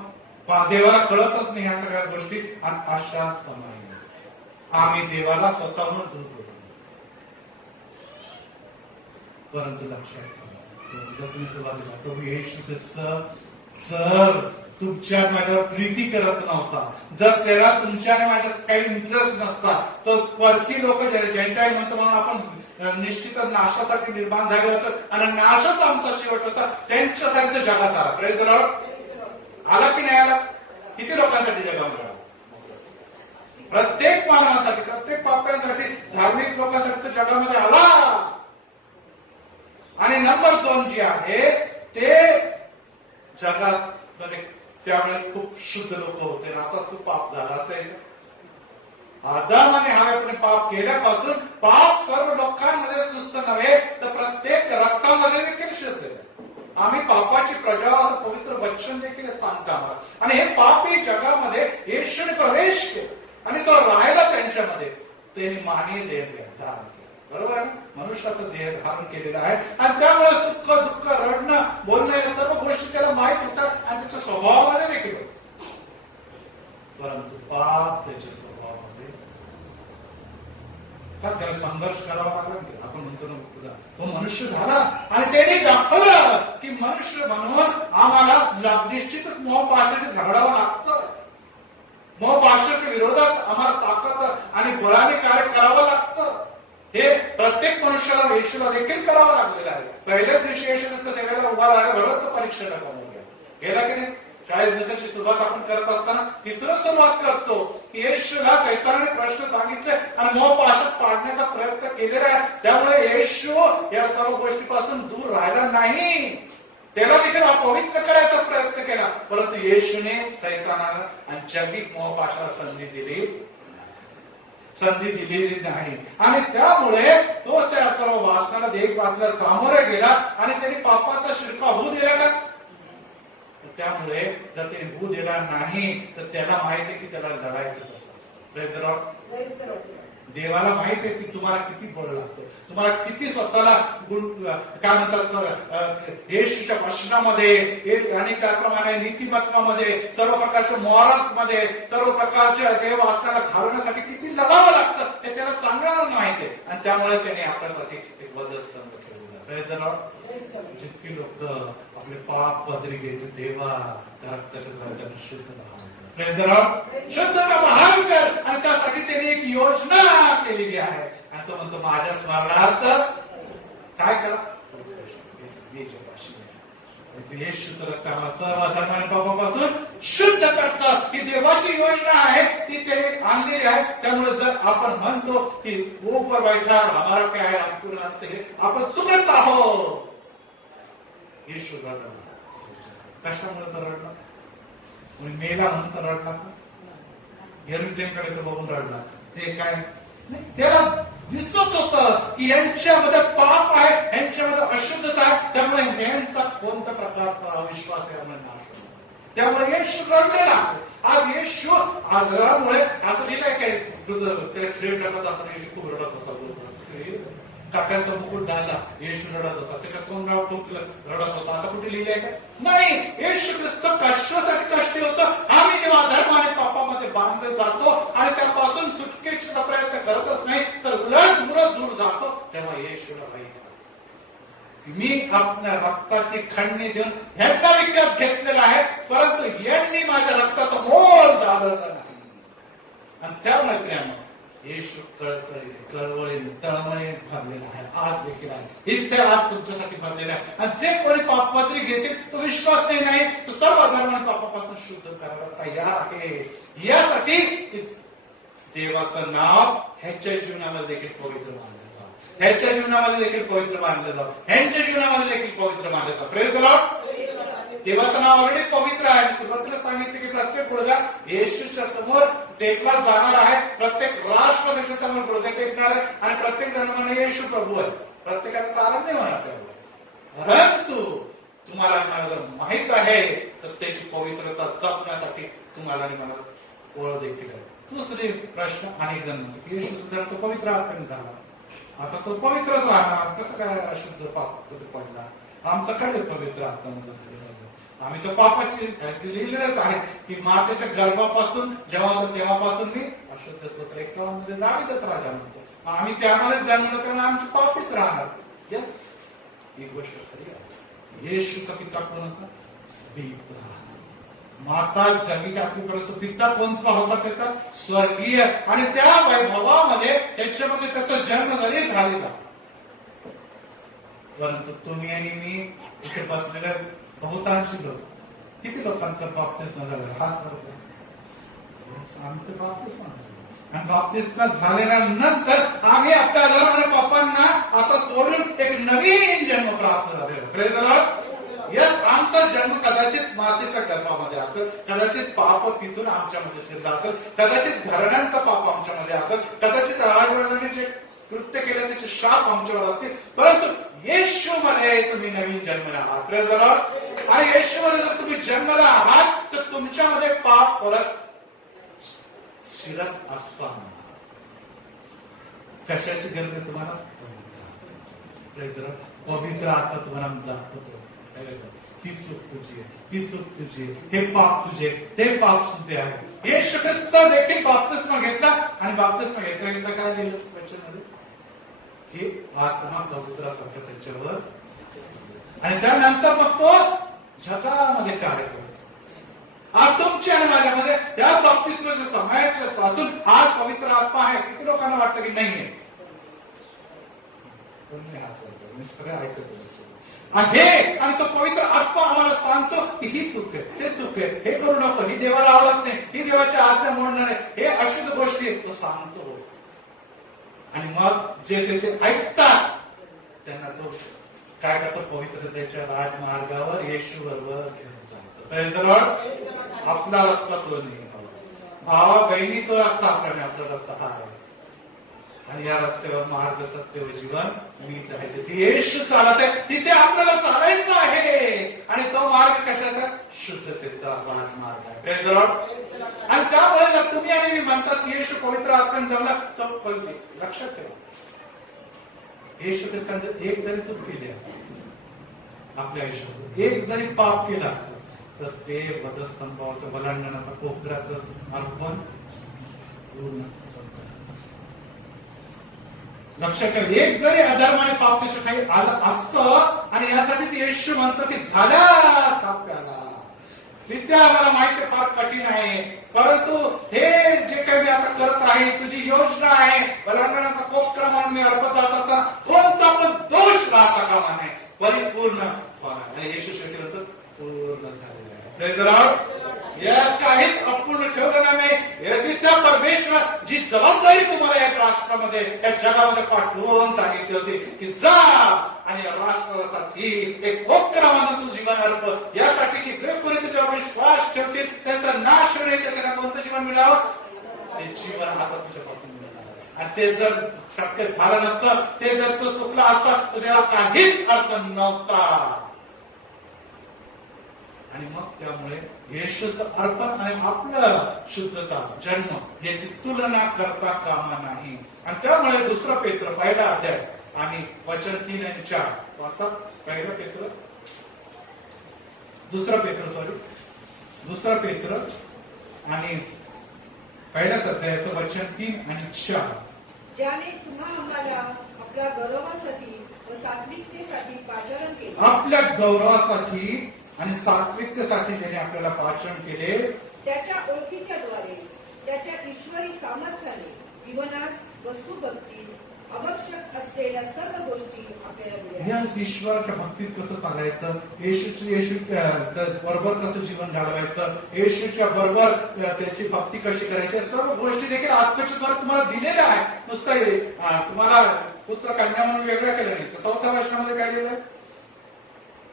देवाला कळतच नाही ह्या सगळ्या गोष्टी आणि अशा समय आम्ही देवाला स्वतःहून दूर करतो. परंतु लक्षात ठेवा, जसं मी सुरुवातीला प्रभू येशू ख्रिस्त जर तुमच्या माझ्यावर प्रीती करत नव्हता, जर त्याला तुमच्या आणि माझ्यात काही इंटरेस्ट नसता, तर परकी लोक जेंटाईल म्हणतो म्हणून आपण निश्चितच नाशासाठी निर्माण झाले होतं आणि नाशच आमचा शेवट होता. त्यांच्यासाठी तर जगात आला. Praise the Lord. आला की नाही आला? किती लोकांसाठी जगामध्ये आला? प्रत्येक मानवासाठी, प्रत्येक पाप्यांसाठी, धार्मिक लोकांसाठी तर जगामध्ये आला. आणि नंबर 2 जी आहे ते जगात त्यावेळेस खूप शुद्ध लोक होते, आता खूप पाप झाला असेल. आदाम आणि हव्याने पाप केल्यापासून पाप सर्व लोकांमध्ये सुस्त नव्हे तर प्रत्येक रक्तामध्ये देखील शुद्ध आहे. आम्ही पापाची प्रजा पवित्र वचन देखील सांगता आणि हे पापी जगामध्ये येशूने प्रवेश केला आणि तो राहायला त्यांच्यामध्ये, त्यांनी मानवीय देह धारण केलं. बरोबर आहे ना? मनुष्याचं देह धारण केलेलं आहे आणि त्यामुळे सुख दुःख रडणं बोलणं या सर्व गोष्टी त्याला माहीत होतात आणि त्याच्या स्वभावामध्ये देखील होत. परंतु पाप त्याच्या स्वभावामध्ये का त्याला संघर्ष करावा लागला. आपण म्हणतो ना तो मनुष्य झाला आणि त्यांनी दाखवलं की मनुष्य बनवून आम्हाला निश्चितच मोहपाशाशी झगडावं लागतं. मोहपाशाच्या विरोधात आम्हाला ताकद आणि बळाने कार्य करावं लागतं. हे प्रत्येक मनुष्याला येशूला देखील करावं लागलेलं आहे. पहिल्याच दिवशी येशूचं देवाला उभा राहिल्याबरोबर तो परीक्षेला कमवून गेला की नाही. 40 दिवसाची सुरुवात आपण करत असताना तिथूनच सुरुवात करतो की येशूला शैतानाने प्रश्न सांगितले आणि मोहपाशात पाडण्याचा प्रयत्न केलेला आहे. त्यामुळे येशू या सर्व गोष्टीपासून दूर राहिला नाही, त्याला देखील अपवित्र करायचा प्रयत्न केला. परंतु येशूने शैतानाला आणि जगिक मोहपाशाला संधी दिलेली नाही आणि त्यामुळे तो त्या सर्व वासनाला देख वाचला सामोरे गेला आणि त्यांनी पापाचा शिरकाव होऊ दिला का. त्यामुळे जर ते होऊ दिला नाही तर त्याला माहिती आहे की त्याला लढायचं कसं. देवाला माहिती आहे की तुम्हाला किती बळ लागतं, तुम्हाला किती स्वतःला काय म्हणतात येशूच्या वचनामध्ये आणि त्याप्रमाणे नीतिमत्वामध्ये सर्व प्रकारच्या मॉरल्स मध्ये सर्व प्रकारच्या देव वाचनाला घालवण्यासाठी किती लढावं लागतं हे त्याला चांगलं माहिती आहे आणि त्यामुळे त्याने आपल्यासाठी एक वधस्तंभ ठेवलेला. जितकी लोक आपले पाप पदरी घेते देवा त्या रक्ताच्या शुद्धता महान कर आणि त्यासाठी त्यांनी एक योजना केलेली आहे आणि तो म्हणतो माझ्या स्मरणार्थ काय करा. येशूचं रक्त आम्हाला सर्व धर्म आणि पापापासून शुद्ध करतं ही देवाची योजना आहे, ती त्याने आणलेली आहे. त्यामुळे जर आपण म्हणतो की ऊपर बैठा हमारा क्या है आपण चुकत आहोत. येशू रडला. कशामुळे तर रडला, मेला म्हणून तर रडला, यरुशलेमकडे तो बघून रडला. ते काय त्याला दिसत होतं की यांच्यामध्ये पाप आहे, यांच्यामध्ये अशुद्धता आहे, त्यामुळे यांचा कोणत्या प्रकारचा अविश्वास यामुळे नाश होतो. त्यामुळे येशू रडलेला. आज येशू आजारामुळे असं लिहिलंय काय त्याला खेळ टाकत असताना येशू खूप रडत होता. काट्याचा मुकुट घालला, येशू रडत होता, त्याच्या तोंडावर रडत होता. आता कुठे लिहिलंय का? नाही. येशू ख्रिस्त कशासाठी कष्टी होतं? आम्ही जेव्हा धर्म आणि पापामध्ये बांधले जातो आणि त्यापासून सुटकेचा प्रयत्न करतच नाही तर उलट दूर जातो, तेव्हा येशूला माहित मी आपल्या रक्ताची खंडणी देऊन ह्यांना विकत घेतलेला आहे, परंतु यांनी माझ्या रक्ताचं मोल दाबलं नाही. आणि त्यामुळे प्रेम येशू कळवळीने तळमळीने भरलेला आहे. आज देखील आहे, इथे आज तुमच्यासाठी भरलेला आहे. आणि जे कोणी पापपत्री घेतील तो विश्वास नाही तो सर्व धर्म आणि पापापासून शुद्ध करायला तयार आहे. यासाठी देवाचं नाव ह्याच्या जीवनामध्ये देखील पवित्र मानलं जावं, ह्याच्या जीवनामध्ये देखील पवित्र मानलं जावं, ह्यांच्या जीवनामध्ये देखील पवित्र मानलं जावं. Praise the Lord. देवाचं नाव ऑलरेडी पवित्र आहे. सुरुवातीला सांगितले की प्रत्येक गुडघा येशूच्या समोर टेकला जाणार आहे, प्रत्येक राष्ट्र देशाच्या समोर गुडघे टेकणार आहे आणि प्रत्येक जन्माने येशू प्रभू आहे. प्रत्येकाला प्रारंभ नाही होणार त्यावर, परंतु तुम्हाला मला जर माहित आहे तर त्याची पवित्रता जपण्यासाठी तुम्हाला आणि मला ओळख देखील आहे. दुसरे प्रश्न अनेक जण म्हणतो की येशू सुद्धा तो पवित्र आत्म्याने झाला, आता तो पवित्र राहणार, कसं काय अशुद्ध पाप पडला? आमचं काय पवित्र आत्मा? आम्ही तर पापाची लिहिलेलंच आहे की मातेच्या गर्भापासून जेव्हा तेव्हापासून मी अशुद्ध स्तोत्र 51 मध्ये दावीदच राजा म्हणतो, आम्ही त्यामध्ये जन्मलं तेव्हा आमची पापीच राहणार. यस, ही गोष्ट खरी आहे. येशूचा पिता कोण होता? पिता. माता जगी असली, परंतु पिता कोणता होता? त्याचा स्वर्गीय. आणि त्या वैभवामध्ये त्याच्यामध्ये त्याचा जन्म जरी झालेला, परंतु तुम्ही आणि मी इथे बसलेल्या बहुतांशी लोक, किती लोकांचं बाप्तिस्म झालं? हात वर. आमचं बाप्तिस्म झालं आणि बाप्तिस्म झालेल्या नंतर आम्ही आपल्या धर्म आणि पापांना आता सोडून एक नवीन जन्म प्राप्त झालेला. Praise the Lord. यस, आमचा जन्म कदाचित मातेच्या गर्भामध्ये असेल, कदाचित पाप तिथून आमच्यामध्ये शिरला असेल, कदाचित घराण्यांचा पाप आमच्यामध्ये असेल, कदाचित आईवडिलांनी जे कृत्य केले त्याचे शाप आमच्यावर असतील, परंतु येशू मध्ये तुम्ही नवीन जन्मला आहात. Praise the Lord. आणि येशू मध्ये जर तुम्ही जन्मला आहात तर तुमच्यामध्ये पाप परत शिरत असताना कशाची गरज आहे तुम्हाला? पवित्र आत्मा तुम्हाला दाखवतो, ही चूक तुझी आहे, ती चूक तुझी आहे, हे पाप तुझे, ते पाप तुझे आहे. येशू ख्रिस्त देखील बाप्तिस्मा घेतला आणि बाप्तिस्मा घेतला काय लिहिलं वचनामध्ये? की आत्मा पवित्रासारखं त्याच्यावर, आणि त्यानंतर मग तो जगामध्ये कार्य करतो. आज तुमची आणि माझ्यामध्ये या बाप्तिस्माच्या समयाच्या पासून आज पवित्र आत्मा आहे. किती लोकांना वाटतं की नाहीये? मी सगळं ऐकतो आणि तो पवित्र आत्मा आम्हाला सांगतो की ही चूक आहे, ते चूक आहे, हे करू नको, ही देवाला आवडत नाही, ही देवाच्या आज्ञा मोडणार आहे, हे अशुद्ध गोष्टी आहेत, तो सांगतो. आणि मग जे त्याचे ऐकतात त्यांना तो काय करतो? पवित्रतेच्या राजमार्गावर येशू बरोबर घेऊन जातो. Praise the Lord. आपला रस्ता तो नाही, भावा बहिणी तो रस्ता आपल्याने, आपला रस्ता हा आहे. आणि या रस्त्यावर मार्ग, सत्य व जीवन मीच आहे. जिथे येशू चालत आहे तिथे आपल्याला चालायचं आहे. आणि तो मार्ग कशाचा? शुद्धतेचा राजमार्ग आहे. Praise the Lord. आणि त्यामुळे जर तुम्ही आणि मी म्हणतात येशू पवित्र आत्म्याने जमला तर लक्षात ठेवा, येशू ख्रिस्ताने एक जरी चूक केली असते आपल्या आयुष्यात, एक जरी पाप केलं असतं तर ते वधस्तंभावरचं वलांडणाचं कोपऱ्याचं अर्पण पूर्ण. लक्षात ठेवा, एक जरी अधर्माने पाप त्याच्या काही आलं असतं आणि यासाठी येशू म्हणतो की झाल्या आपल्याला विद्या आम्हाला माहिती फार कठीण आहे, परंतु हे जे काही मी आता करत आहे, तुझी योजना आहे, वलांडणाचा कोप क्रमाने मी अर्पण जाता कोणता पण दोष राहता कामा नये, परिपूर्ण येशू शेवटी म्हणतो पूर्ण झालेलं आहे. Praise the Lord. यात काहीच अपूर्ण ठेवलं नाही. त्या परमेश्वर जी जबाबदारी तुम्हाला या राष्ट्रामध्ये, या जगामध्ये पाठवून सांगितली होती की जा आणि या राष्ट्रासाठी एक उपक्रमानं तू जीवन अर्प, यासाठी की जे कोणी तुझ्यावर विश्वास ठेवतील त्यांचा नाश होईल, त्यांना कोणतं जीवन मिळावं? ते जीवन आता तुझ्यापासून मिळणार. आणि ते जर शक्य झालं नसतं, ते जर तो चुकला असता तर त्याला काहीच अर्थ नव्हता. आणि मग त्यामुळे येशूचं अर्पण आणि आपलं शुद्धता, जन्म याची तुलना करता कामा नाही. आणि त्यामुळे 2 पेत्र 1 अध्याय आणि वचन 3 आणि 4 वाचा. पहिलं पेत्र, दुसरा पेत्र आणि पहिल्याच अध्यायाचं वचन 3 आणि 4. ज्याने तुम्हा आम्हाला आपल्या गौरवासाठी व सात्विकतेसाठी पाचारण केले. आपल्या गौरवासाठी आणि सात्विकतेसाठी ज्याने आपल्याला पाचन केले. त्याच्या ओळखीच्या द्वारे त्याच्या ईश्वरी सामर्थ्याने जीवनास वस्तुभक्तीस आवश्यक असलेल्या सर्व गोष्टी आपल्याला दिल्या. या ईश्वराच्या भक्तीत कसं चालायचं, येशू बरोबर कसं जीवन घालवायचं, येशूच्या बरोबर त्याची भक्ती कशी करायची, सर्व गोष्टी देखील आत्मचित्रात तुम्हाला दिलेल्या आहे. नुसतं तुम्हाला पुत्र कन्या म्हणून वेगळ्या केल्या नाही. 4थ्या वचनामध्ये काय लिहिलं?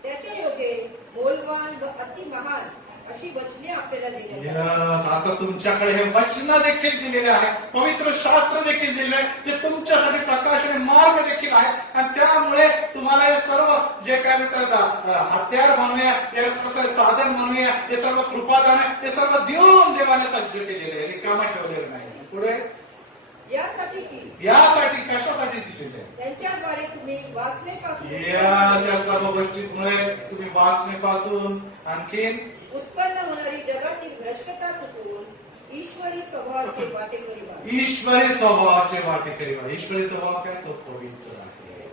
त्याच्या योगे मोलवान व अति महान अशी वचने आपल्याला दिलेली. आता तुमच्याकडे हे वचन देखील दिलेले आहे, पवित्र शास्त्र देखील दिलेले आहे, ते तुमच्यासाठी प्रकाश आणि मार्ग देखील आहे. आणि त्यामुळे तुम्हाला हे सर्व जे काय हत्यार म्हणूया, साधन म्हणूया, हे सर्व कृपादान आहे, हे सर्व देऊन देवाने सज्ज केलेले आहे, रिकामा ठेवलेले नाही. पुढे यासाठी कशासाठी दिलेले आहे? त्यांच्याद्वारे तुम्ही वासनेपासून या सर्व गोष्टीमुळे तुम्ही वासनेपासून आणखीन उत्पन्न होणारी जगातील भ्रष्टता चुकवून ईश्वरी स्वभावाचे वाटेकरी व्हा. ईश्वरी स्वभावाचे वाटेकरी व्हा. ईश्वरी स्वभाव काय? तो पवित्र आहे.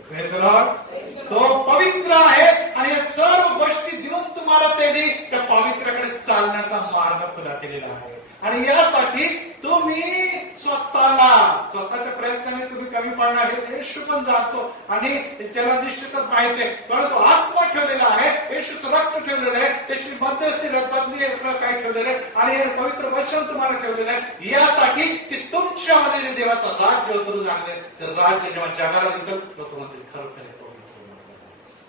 Praise the Lord. तो पवित्र आहे आणि या सर्व गोष्टी देऊन तुम्हाला त्यांनी त्या पवित्रकडे चालण्याचा मार्ग खुला केलेला आहे. आणि यासाठी तुम्ही स्वतःच्या प्रयत्नाने तुम्ही कमी पडणार हे येशू पण जाणतो आणि त्याला निश्चितच माहिती आहे. परंतु आत्मा ठेवलेला आहे, येशूचं रक्त ठेवलेलं आहे, त्याची मध्यस्थी बदली काय ठेवलेलं आहे आणि हे पवित्र वचन तुम्हाला ठेवलेलं आहे यासाठी की तुमच्यामध्ये देवाचं राज्य उतरून आणले. तर राज्य जेव्हा जगाला दिसेल तो तुम्हाला खरोखर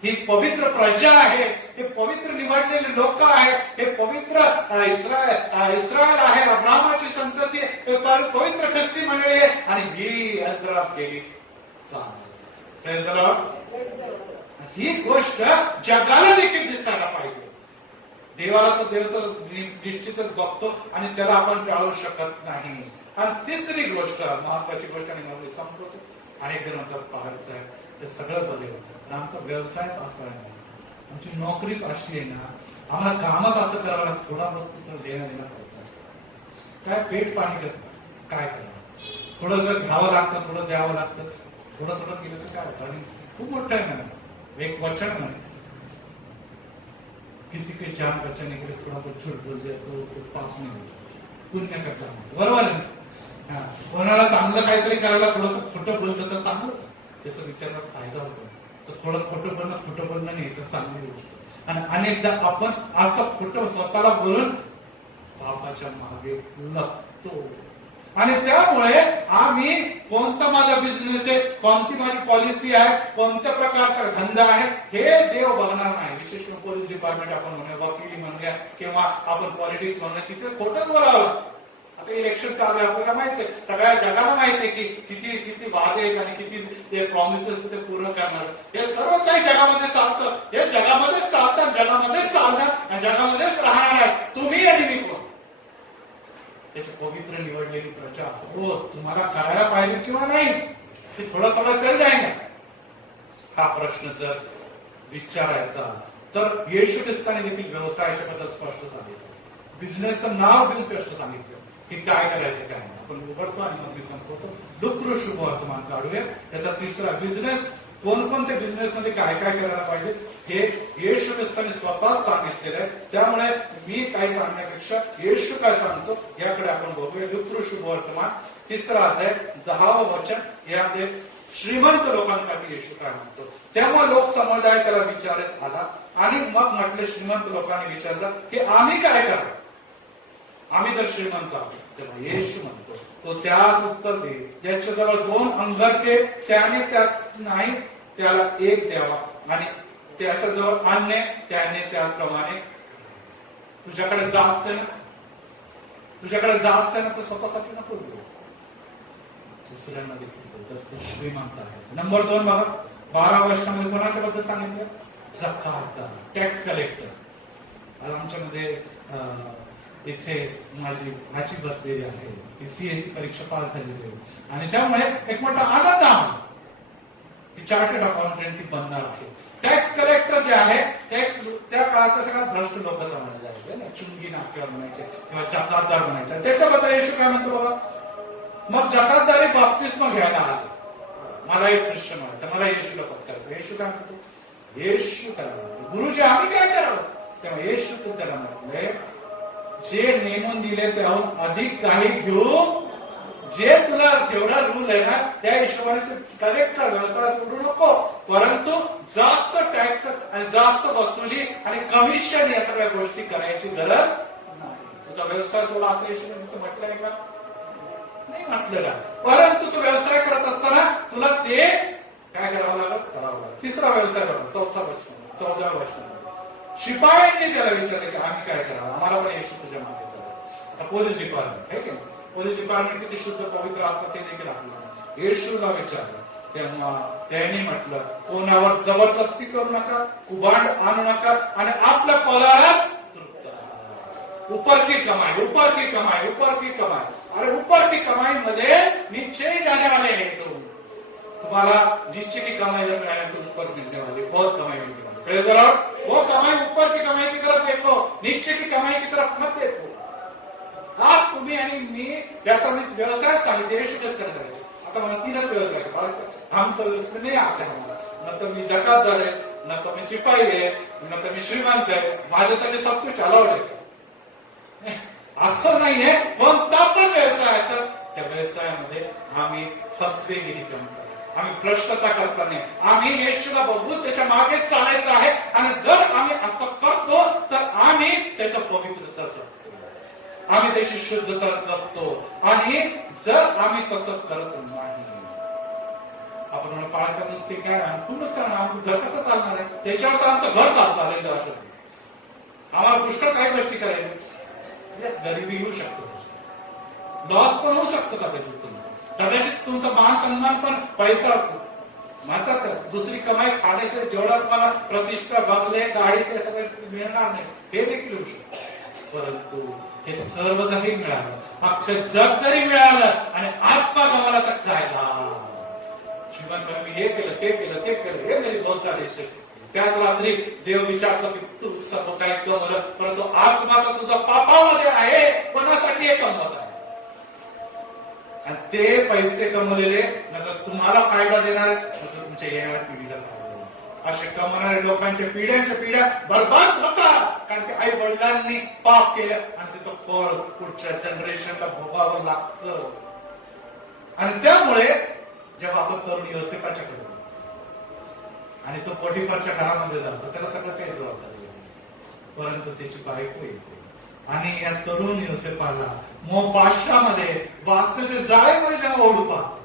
ही पवित्र प्रजा आहे, हे पवित्र निवडलेले लोक आहे, हे पवित्र इस्रायल आहे, अब्राहमाची संतती, पवित्र ख्रिस्ती मंडळी आहे आणि ही अंतरात गेली. ही गोष्ट जगाला देखील दिसायला पाहिजे. देवाला तर देव निश्चितच बघतो आणि त्याला आपण टाळू शकत नाही. आणि तिसरी गोष्ट, महत्वाची गोष्ट आणि मला संपवतो, अनेक जण पाहायचं आहे ते सगळं बदल होतं. आमचा व्यवसाय असा आहे, आमची नोकरीच अशी आहे ना, आम्हाला कामात असं करावं लागतं, थोडा बहुत देणं देणं पडतं. काय पेट पाणी कसं काय करावं, थोडं जर घ्यावं लागतं, थोडं द्यावं लागतं, थोडं केलं तर काय होतं. आणि खूप मोठं आहे ना, एक वचन म्हणे, किसी के जान बचाने के लिए थोड़ा बहुत झूठ बोल दिया तो पास नहीं होता, पुण्य का काम. बरोबर आहे ना. कोणाला चांगलं काहीतरी करायला थोडंसं खोटं बोलतं तर चांगलंच, त्याचा विचाराला फायदा होतो. तर थोडं खोटं बोलणं नाही तर चांगली गोष्ट. आणि अनेकदा आपण असं खोटं स्वतःला बोलून पापाच्या मागे लागतो. आणि त्यामुळे आम्ही कोणता माझा बिझनेस आहे, कोणती माझी पॉलिसी आहे, कोणत्या प्रकारचा धंदा आहे हे देव बघणार नाही. विशेष करून पोलीस डिपार्टमेंट आपण म्हणूया, वकिली म्हणूया किंवा आपण पॉलिटिक्स म्हणूया, तिथे खोटंच बोलावं. आता इलेक्शन चालू आहे, आपल्याला माहिती आहे, सगळ्या जगाला माहिती आहे की किती वाद आहेत आणि किती ते प्रॉमिसेस ते पूर्ण करणार. हे सर्व काही जगामध्ये चालतं, हे जगामध्येच चालतं, जगामध्येच चालणार आणि जगामध्येच राहणार आहे. तुम्ही आणि मी कोण? त्याची पवित्र निवडलेली प्रजा. हो, तुम्हाला करायला पाहिजे किंवा नाही ते थोडं चल जाईल. हा प्रश्न जर विचारायचा तर येशू ख्रिस्ताने देखील व्यवसायाच्या बद्दल स्पष्ट सांगितलं, बिझनेसचं नाव बिल स्पष्ट सांगितलं की काय करायचं काय नाही. आपण उघडतो आणि मग मी संपवतो. डुक्र शुभ वर्तमान काढूया. त्याचा तिसरा बिझनेस, कोणकोणत्या बिझनेस मध्ये काय काय करायला पाहिजे हे येशू ख्रिस्ताने स्वतःच सांगितलेलं आहे. त्यामुळे मी काय सांगण्यापेक्षा येशू काय सांगतो याकडे आपण बघूया. डुक्र शुभ वर्तमान 3रा अध्याय 10वं वचन. यामध्ये श्रीमंत लोकांसाठी येशू काय म्हणतो. तेव्हा लोक समुदाय त्याला विचारत आला आणि मग म्हटले, श्रीमंत लोकांनी विचारलं की आम्ही काय करावं, आम्ही तर श्रीमंत आहोत. तेव्हा येशू म्हणतो, तो त्यास उत्तर दे, ज्याच्याजवळ 2 अंगरखे त्याने त्यात नाही त्याला 1 द्यावा आणि त्याच्याजवळ अन्य त्याने त्याप्रमाणे. तुझ्याकडे जास्त आहे ना, तर स्वतःसाठी नको देऊ, दुसऱ्यांना देखील जर तू श्रीमंत आहे. नंबर 2 बघा, 12 वर्षामध्ये कोणाच्या बद्दल सांगितलं? Jakatdar, tax collector. आमच्यामध्ये इथे माझी भाची बसलेली आहे, ती सीएची परीक्षा पास झालेली आहे आणि त्यामुळे एक मोठा आनंद आहे. की चार्टर्ड अकाउंटंट बनणार आहे. टॅक्स कलेक्टर जे आहे टॅक्स त्या काळात सगळ्यात भ्रष्ट लोक समजले जायचे, चुंगी नाक्यावर म्हणायचे किंवा जकातदार म्हणायचे. त्याच्याबद्दल येशू काय म्हणतो बाबा, मग जकातदारी बाप्तिस्मा घ्यायला आले. मला एक ख्रिश्चन म्हणायचं, मला येशूला पत्करायचं. येशू काय म्हणतो, येशू काय म्हणतो, गुरुजी आम्ही काय करावं. तेव्हा येशू तो त्याला म्हटले, जे नेमून दिले त्याहून अधिक काही घेऊ, जे तुला जेवढा रूल आहे ना त्या हिशोबाने तू कलेक्ट कर, व्यवसाय सोडू नको, परंतु जास्त टॅक्स आणि जास्त वसुली आणि कमिशन या सगळ्या गोष्टी करायची गरज नाही. तुझा व्यवसाय सोडा आपल्या हिशोबाने तू म्हटलंय का, नाही म्हटलेला. परंतु तू व्यवसाय करत असताना तुला ते काय करावं लागत, करावं लागत. तिसरा व्यवसाय बघा, 14व्या वर्षामध्ये शिपायांनी त्याला विचारले की आम्ही काय करावं, आम्हाला पण येशू तुझ्या मागे चालू. आता पोलीस डिपार्टमेंट आहे की नाही, पोलीस डिपार्टमेंट किती शुद्ध पवित्र असतं ते देखील आपल्याला. येशूला विचारलं तेव्हा त्यांनी म्हटलं, कोणावर जबरदस्ती करू नका, कुभांड आणू नका आणि आपल्या पगारात तृप्त राहा. ऊपर की कमाई, ऊपर की कमाई, ऊपर की कमाई. अरे ऊपर की कमाई मध्ये नीचे ही जाने वाले हैं तुम. तुम्हाला नीचे की कमाई जर मिळाली तो ऊपर मिलने वाली, बहुत कमाई मिलने वाली. वो कमाई ऊपर की कमाई की तरफ देखो, नीचे की कमाई की तरफ मत देखो. आज तुम्ही आणि मी त्याचा मी व्यवसाय सांगितले करत आहे. आता मला 3च व्यवसाय हम तो व्यवसाय नाही आते आम्हाला. न तर मी जकातदार आहे, न तर मी शिपाई आहे, न तर मी श्रीमंत आहे. माझ्यासाठी सब कुछ अलाउड आहे. असं नाहीये, कोणता पण व्यवसाय असं त्या व्यवसायामध्ये आम्ही फसवेगिरी करतो, आम्ही भ्रष्टता करता नाही. आम्ही येशूला बघून त्याच्या मागे चालायचं आहे आणि जर आम्ही असं करतो तर आम्ही त्याचं पवित्रता जपतो, आम्ही त्याची शुद्धता जपतो. आणि जर आम्ही तसं करत नाही, आपण म्हणून पाळत ते काय पूर्णच कारण आमचं घर कसं चालणार आहे, त्याच्यावर तर आमचं घर चालतं आलं. आम्हाला पुष्कळ काही गोष्टी करायच्या, गरिबी येऊ शकतो, लॉस पण होऊ शकतो कदाचित तुमचं, कदाचित तुमचा मान सन्मान पण पैसा म्हणतात दुसरी कमाई खाण्याचे जेवढा तुम्हाला प्रतिष्ठा बंगले गाडी ते सगळं मिळणार नाही, हे देखील होऊ शकतं. परंतु हे सर्व काही मिळालं, अख्खं जग जरी मिळालं आणि आत्मा गमाला तर जायला श्रीमंत मी हे केलं ते केलं ते केलं, हे मेरी बहुत सारी इच्छा. त्याच रात्री देव विचारतो की तू सर्व काही कमवलं, परंतु आत्मा तर तुझा पापामध्ये आहे, कोणासाठी हे कमवत आहे. आणि ते पैसे कमवलेले न तर तुम्हाला फायदा देणार, न तर तुमच्या येणाऱ्या पिढीला फायदा देणार. असे कमवणारे लोकांच्या पिढ्यांच्या पिढ्या बर्बाद होतात, कारण की आई वडिलांनी पाप केलं आणि त्याचं फळ पुढच्या जनरेशनला भोगावं लागतं. आणि त्यामुळे जेव्हा आपण तरुण योसेफाच्याकडे आणि तो पोटिफरच्या घरामध्ये जातो, त्याला सगळं काही जबाबदारी आहे, परंतु त्याची बायको येते आणि या तरुण योसेफाला मोपाशामध्ये वासनाच्या जाळेमध्ये जेव्हा ओढू पाहतो,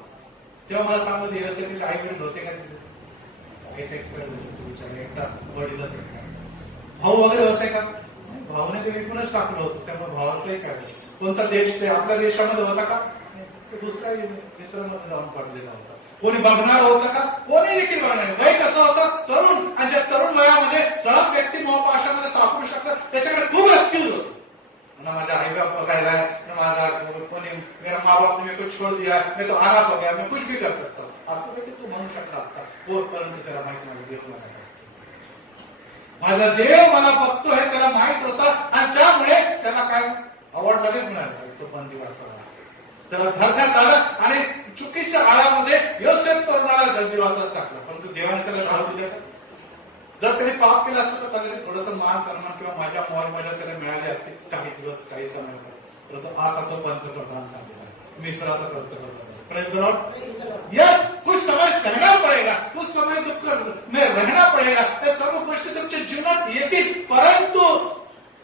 तेव्हा मला सांगतो योसेफाचे आई वडील होते का, एकदा वडीलच भाऊ वगैरे होते का, भाऊने ते विकूनच टाकलं होतं. त्यामुळे भावाचंही काय, कोणता देश ते आपल्या देशामध्ये होता का, दुसऱ्या मिश्रमध्ये जाऊन पडलेला होता. कोणी बघणार होतं का, कोणी देखील बघणार. वय कसं होतं, तरुण, आणि ज्या तरुण वयामध्ये सहज व्यक्ती मोहपाशामध्ये सापडू शकतात, त्याच्याकडे खूप स्किल होतं. ना माझा आई बाप बघायला, ना माझा कोणी मेरा माँ बाप ने मेरे को छोड़ दिया, मैं तो अनाथ हो गया, मैं कुछ भी कर सकता हूँ, असं देखील तू म्हणू शकता असता. परंतु त्याला माहिती नाही देव मला माझा देव मला बघतो हे त्याला माहित होतं, आणि त्यामुळे त्याला काय अवॉर्ड लगेच मिळाला, तो बंदिवासाला त्याला धरण्यात आलं आणि चुकीच्या आळामध्ये योसेफ तरुणाला जलदिवासात टाकलं. परंतु देवाने त्याला राहू दिलं का, जर त्याने पाप केलं असतं तर कदाचित थोडंसं मान सन्मान किंवा माझ्या मौज मजा त्याला मिळाले असते काही दिवस काही समय. परंतु आता तो पंतप्रधान झालेला आहे, मिस्राचा पंतप्रधान. Praise the Lord. यस, कुछ समय सहना पडेगा, कुछ समय दुःख में रहना पडेगा, हे सर्व गोष्टी तुमच्या जीवनात येतील. परंतु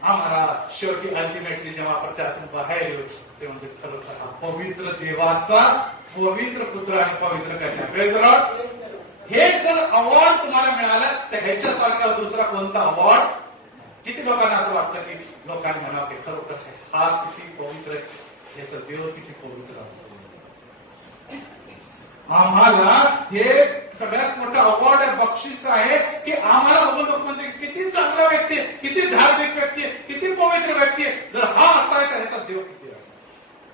आम्हाला शेवटी अल्टिमेटली जेव्हा आपण त्यातून बाहेर येऊ ते म्हणजे खरोखर हा पवित्र देवाचा पवित्र पुत्र आणि पवित्र कन्या. Praise the Lord. हे जर अवॉर्ड तुम्हाला मिळालं तर ह्याच्यासारखा दुसरा कोणता अवॉर्ड. किती लोकांना असं वाटतं की लोकांनी म्हणावं की खरोखर हा किती पवित्र आहे, याचा देव किती पवित्र असतो. आम्हाला हे सगळ्यात मोठा अवॉर्ड आहे, बक्षीस आहे की आम्हाला बघून लोक म्हणजे किती चांगला व्यक्ती, किती धार्मिक व्यक्ती, किती पवित्र व्यक्ती. जर हा असाय तर ह्याचा देव किती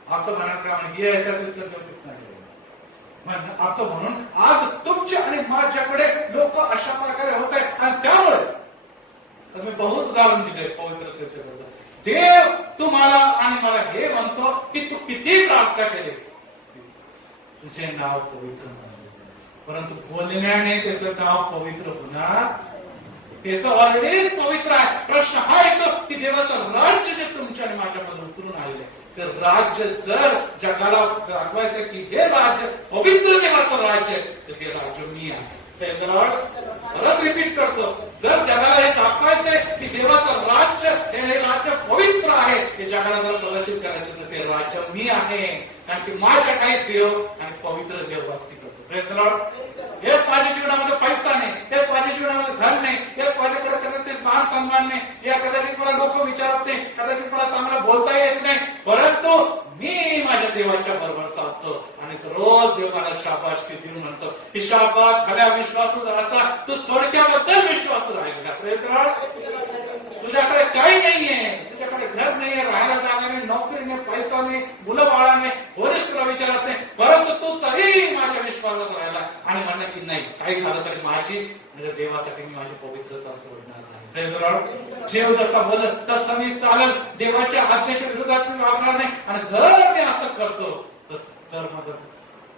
असं म्हणाल का, म्हणजे याच्यात देव किती नाही. असं म्हणून आज तुमचे आणि माझ्याकडे लोक अशा प्रकारे होत आहेत. आणि त्यामुळे मी बहुत उदाहरण दिले पवित्रतेबद्दल. देव तुम्हाला आणि मला हे म्हणतो की तू किती प्रार्थना केली, तुझे नाव पवित्र म्हणा, परंतु बोलण्याने त्याचं नाव पवित्र होणार. त्याचं ऑलरेडी पवित्र आहे. प्रश्न हा येतो की देवाचं राज्य जे तुमच्या आणि माझ्यामध्ये उतरून आलेलं आहे, तर राज्य जर जगाला दाखवायचं की हे राज्य पवित्र देवाचं राज्य आहे, तर ते राज्य मी आहे. परत रिपीट करतो, जर जगाला हे दाखवायचंय की देवाचं राज्य हे राज्य पवित्र आहे, हे जगाला जर प्रदर्शित करायचं तर ते राज्य मी आहे. कारण की माझ्या काही देव आणि पवित्र देव वस्ती करतो. हेच माझ्या जीवनामध्ये पैसा नाही, हेच माझ्या जीवनामध्ये धन नाही, हेच माझ्याकडे कदाचित मान सन्मान नाही, या कदाचित मला लोक विचारत नाही, कदाचित मला चांगला बोलता येत नाही, परंतु मी माझ्या देवाच्या बरोबर चालतो आणि रोज देवाला शाबासकी देऊन म्हणतो की शाबास खऱ्या विश्वासू असा तू थोडक्याबद्दल विश्वासू राहील का. तुझ्याकडे काही नाहीये, तुझ्याकडे घर नाहीये, राहायला जागा नाही, नोकरी नाही, पैसा नाही, मुलं बाळा नाही, कोणीच तुला विचारत नाही, परंतु तू तरी माझ्या विश्वासात राहिला आणि म्हणणं की नाही काही झालं तरी माझी म्हणजे देवासाठी मी माझी पवित्रता सोडणार नाही. देव जसा बोलत तसं मी चालल, देवाच्या आज्ञेच्या विरोधात मी वागणार नाही. आणि जर मी असं करतो तर मग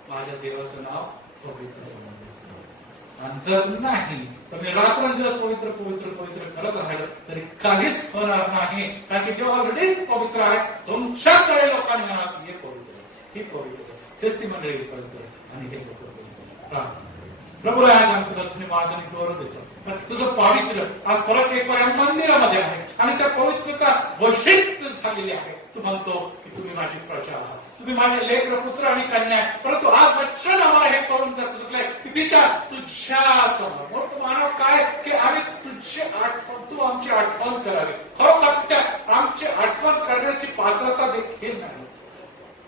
माझ्या देवाचं नाव पवित्र होणार. आणि जर नाही तर मी रात्रंदिवस पवित्र पवित्र पवित्र करत राहिलं तरी काहीच होणार नाही. कारण की देव ऑलरेडी पवित्र आहे. तुमच्याकडे लोकांनी म्हणा हे पवित्र ही पवित्र तेच ती मंडळी पवित्र आणि हे लोक पवित्र. प्रभूला आज आम्ही तुला तुम्ही मागणी गौरव देतो. तुझं पावित्र्य आज परत एक वेळा मंदिरामध्ये आहे आणि त्या पवित्रता घोषित झालेली आहे. तू म्हणतो की तुम्ही माझी प्रजा आहात, तुम्ही माझे लेकर पुत्र आणि कन्या. परंतु आज वचन आम्हाला हे करून चुकलंय की पिता तुझ्या समोर मोठं मानव काय की आम्ही तुझी आठवण, तू आमची आठवण करावी. खरोखर त्या आमची आठवण करण्याची पात्रता देखील नाही,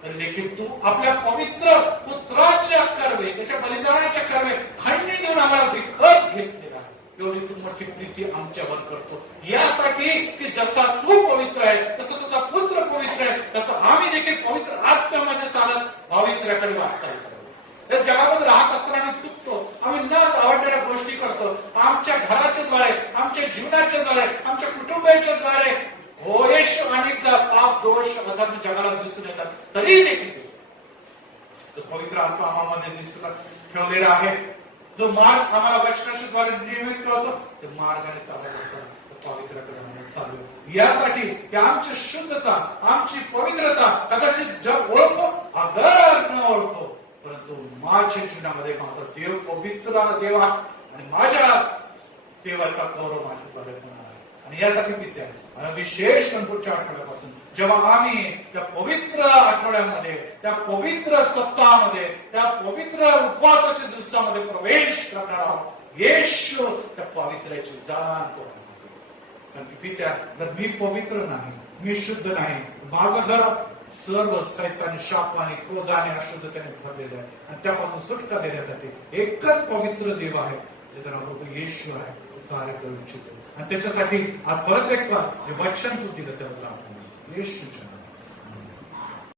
तर देखील तू आपल्या पवित्र पुत्राच्या कर्वे, त्याच्या बलिदानाच्या कर्वे खंडी देऊन आम्हाला विकत घेतलेला आहे. एवढी तू मोठी प्रीती आमच्यावर करतो यासाठी की जसा तू पवित्र आहे तसं तुझा पुत्र पवित्र आहे, तसं आम्ही देखील पवित्र आत्म्यामध्ये चालत पवित्र्याकडे वाटचाल करावी. या जगामध्ये राहत असताना चुकतो, आम्ही न आवडणाऱ्या गोष्टी करतो. आमच्या घराच्या द्वारे, आमच्या जीवनाच्या द्वारे, आमच्या कुटुंबाच्या द्वारे होयश अनेकदा पाप दोष अधर्म जगाला दिसून येतात. तरी देखील पवित्र आत्मा आम्हामध्ये दिसून ठेवलेला आहे. जो मार्ग आम्हाला वचनाच्या द्वारे नियमित करतो ते मार्गाने चालत असताना पवित्राकडे आम्ही चालू. यासाठी की आमची शुद्धता, आमची पवित्रता कदाचित जग ओळखो अगर न ओळखो, परंतु माझ्या जीवनामध्ये माझा देव पवित्र देवा आणि माझ्या देवाचा गौरव माझ्याद्वारे होणार आहे. आणि यासाठी विद्या विशेष पुढच्या आठवड्यापासून जेव्हा आम्ही त्या पवित्र आठवड्यामध्ये, त्या पवित्र सप्ताहामध्ये, त्या पवित्र उपवासाच्या दिवसामध्ये प्रवेश करणार आहोत, येशू त्या पवित्र्याची जाण करणार. कारण की पित्या जर मी पवित्र नाही, मी शुद्ध नाही, माझं घर सर्व सैतानी शापाने क्रोधाने अशुद्धतेने भरलेलं आहे. आणि त्यापासून सुटका देण्यासाठी एकच पवित्र देव आहे, ज्याचं नाव प्रभू येशू आहे. कार्य करू इच्छितो आणि त्याच्यासाठी आज परत एक हे वचन तू दिलं त्याबद्दल आपण येशूच्या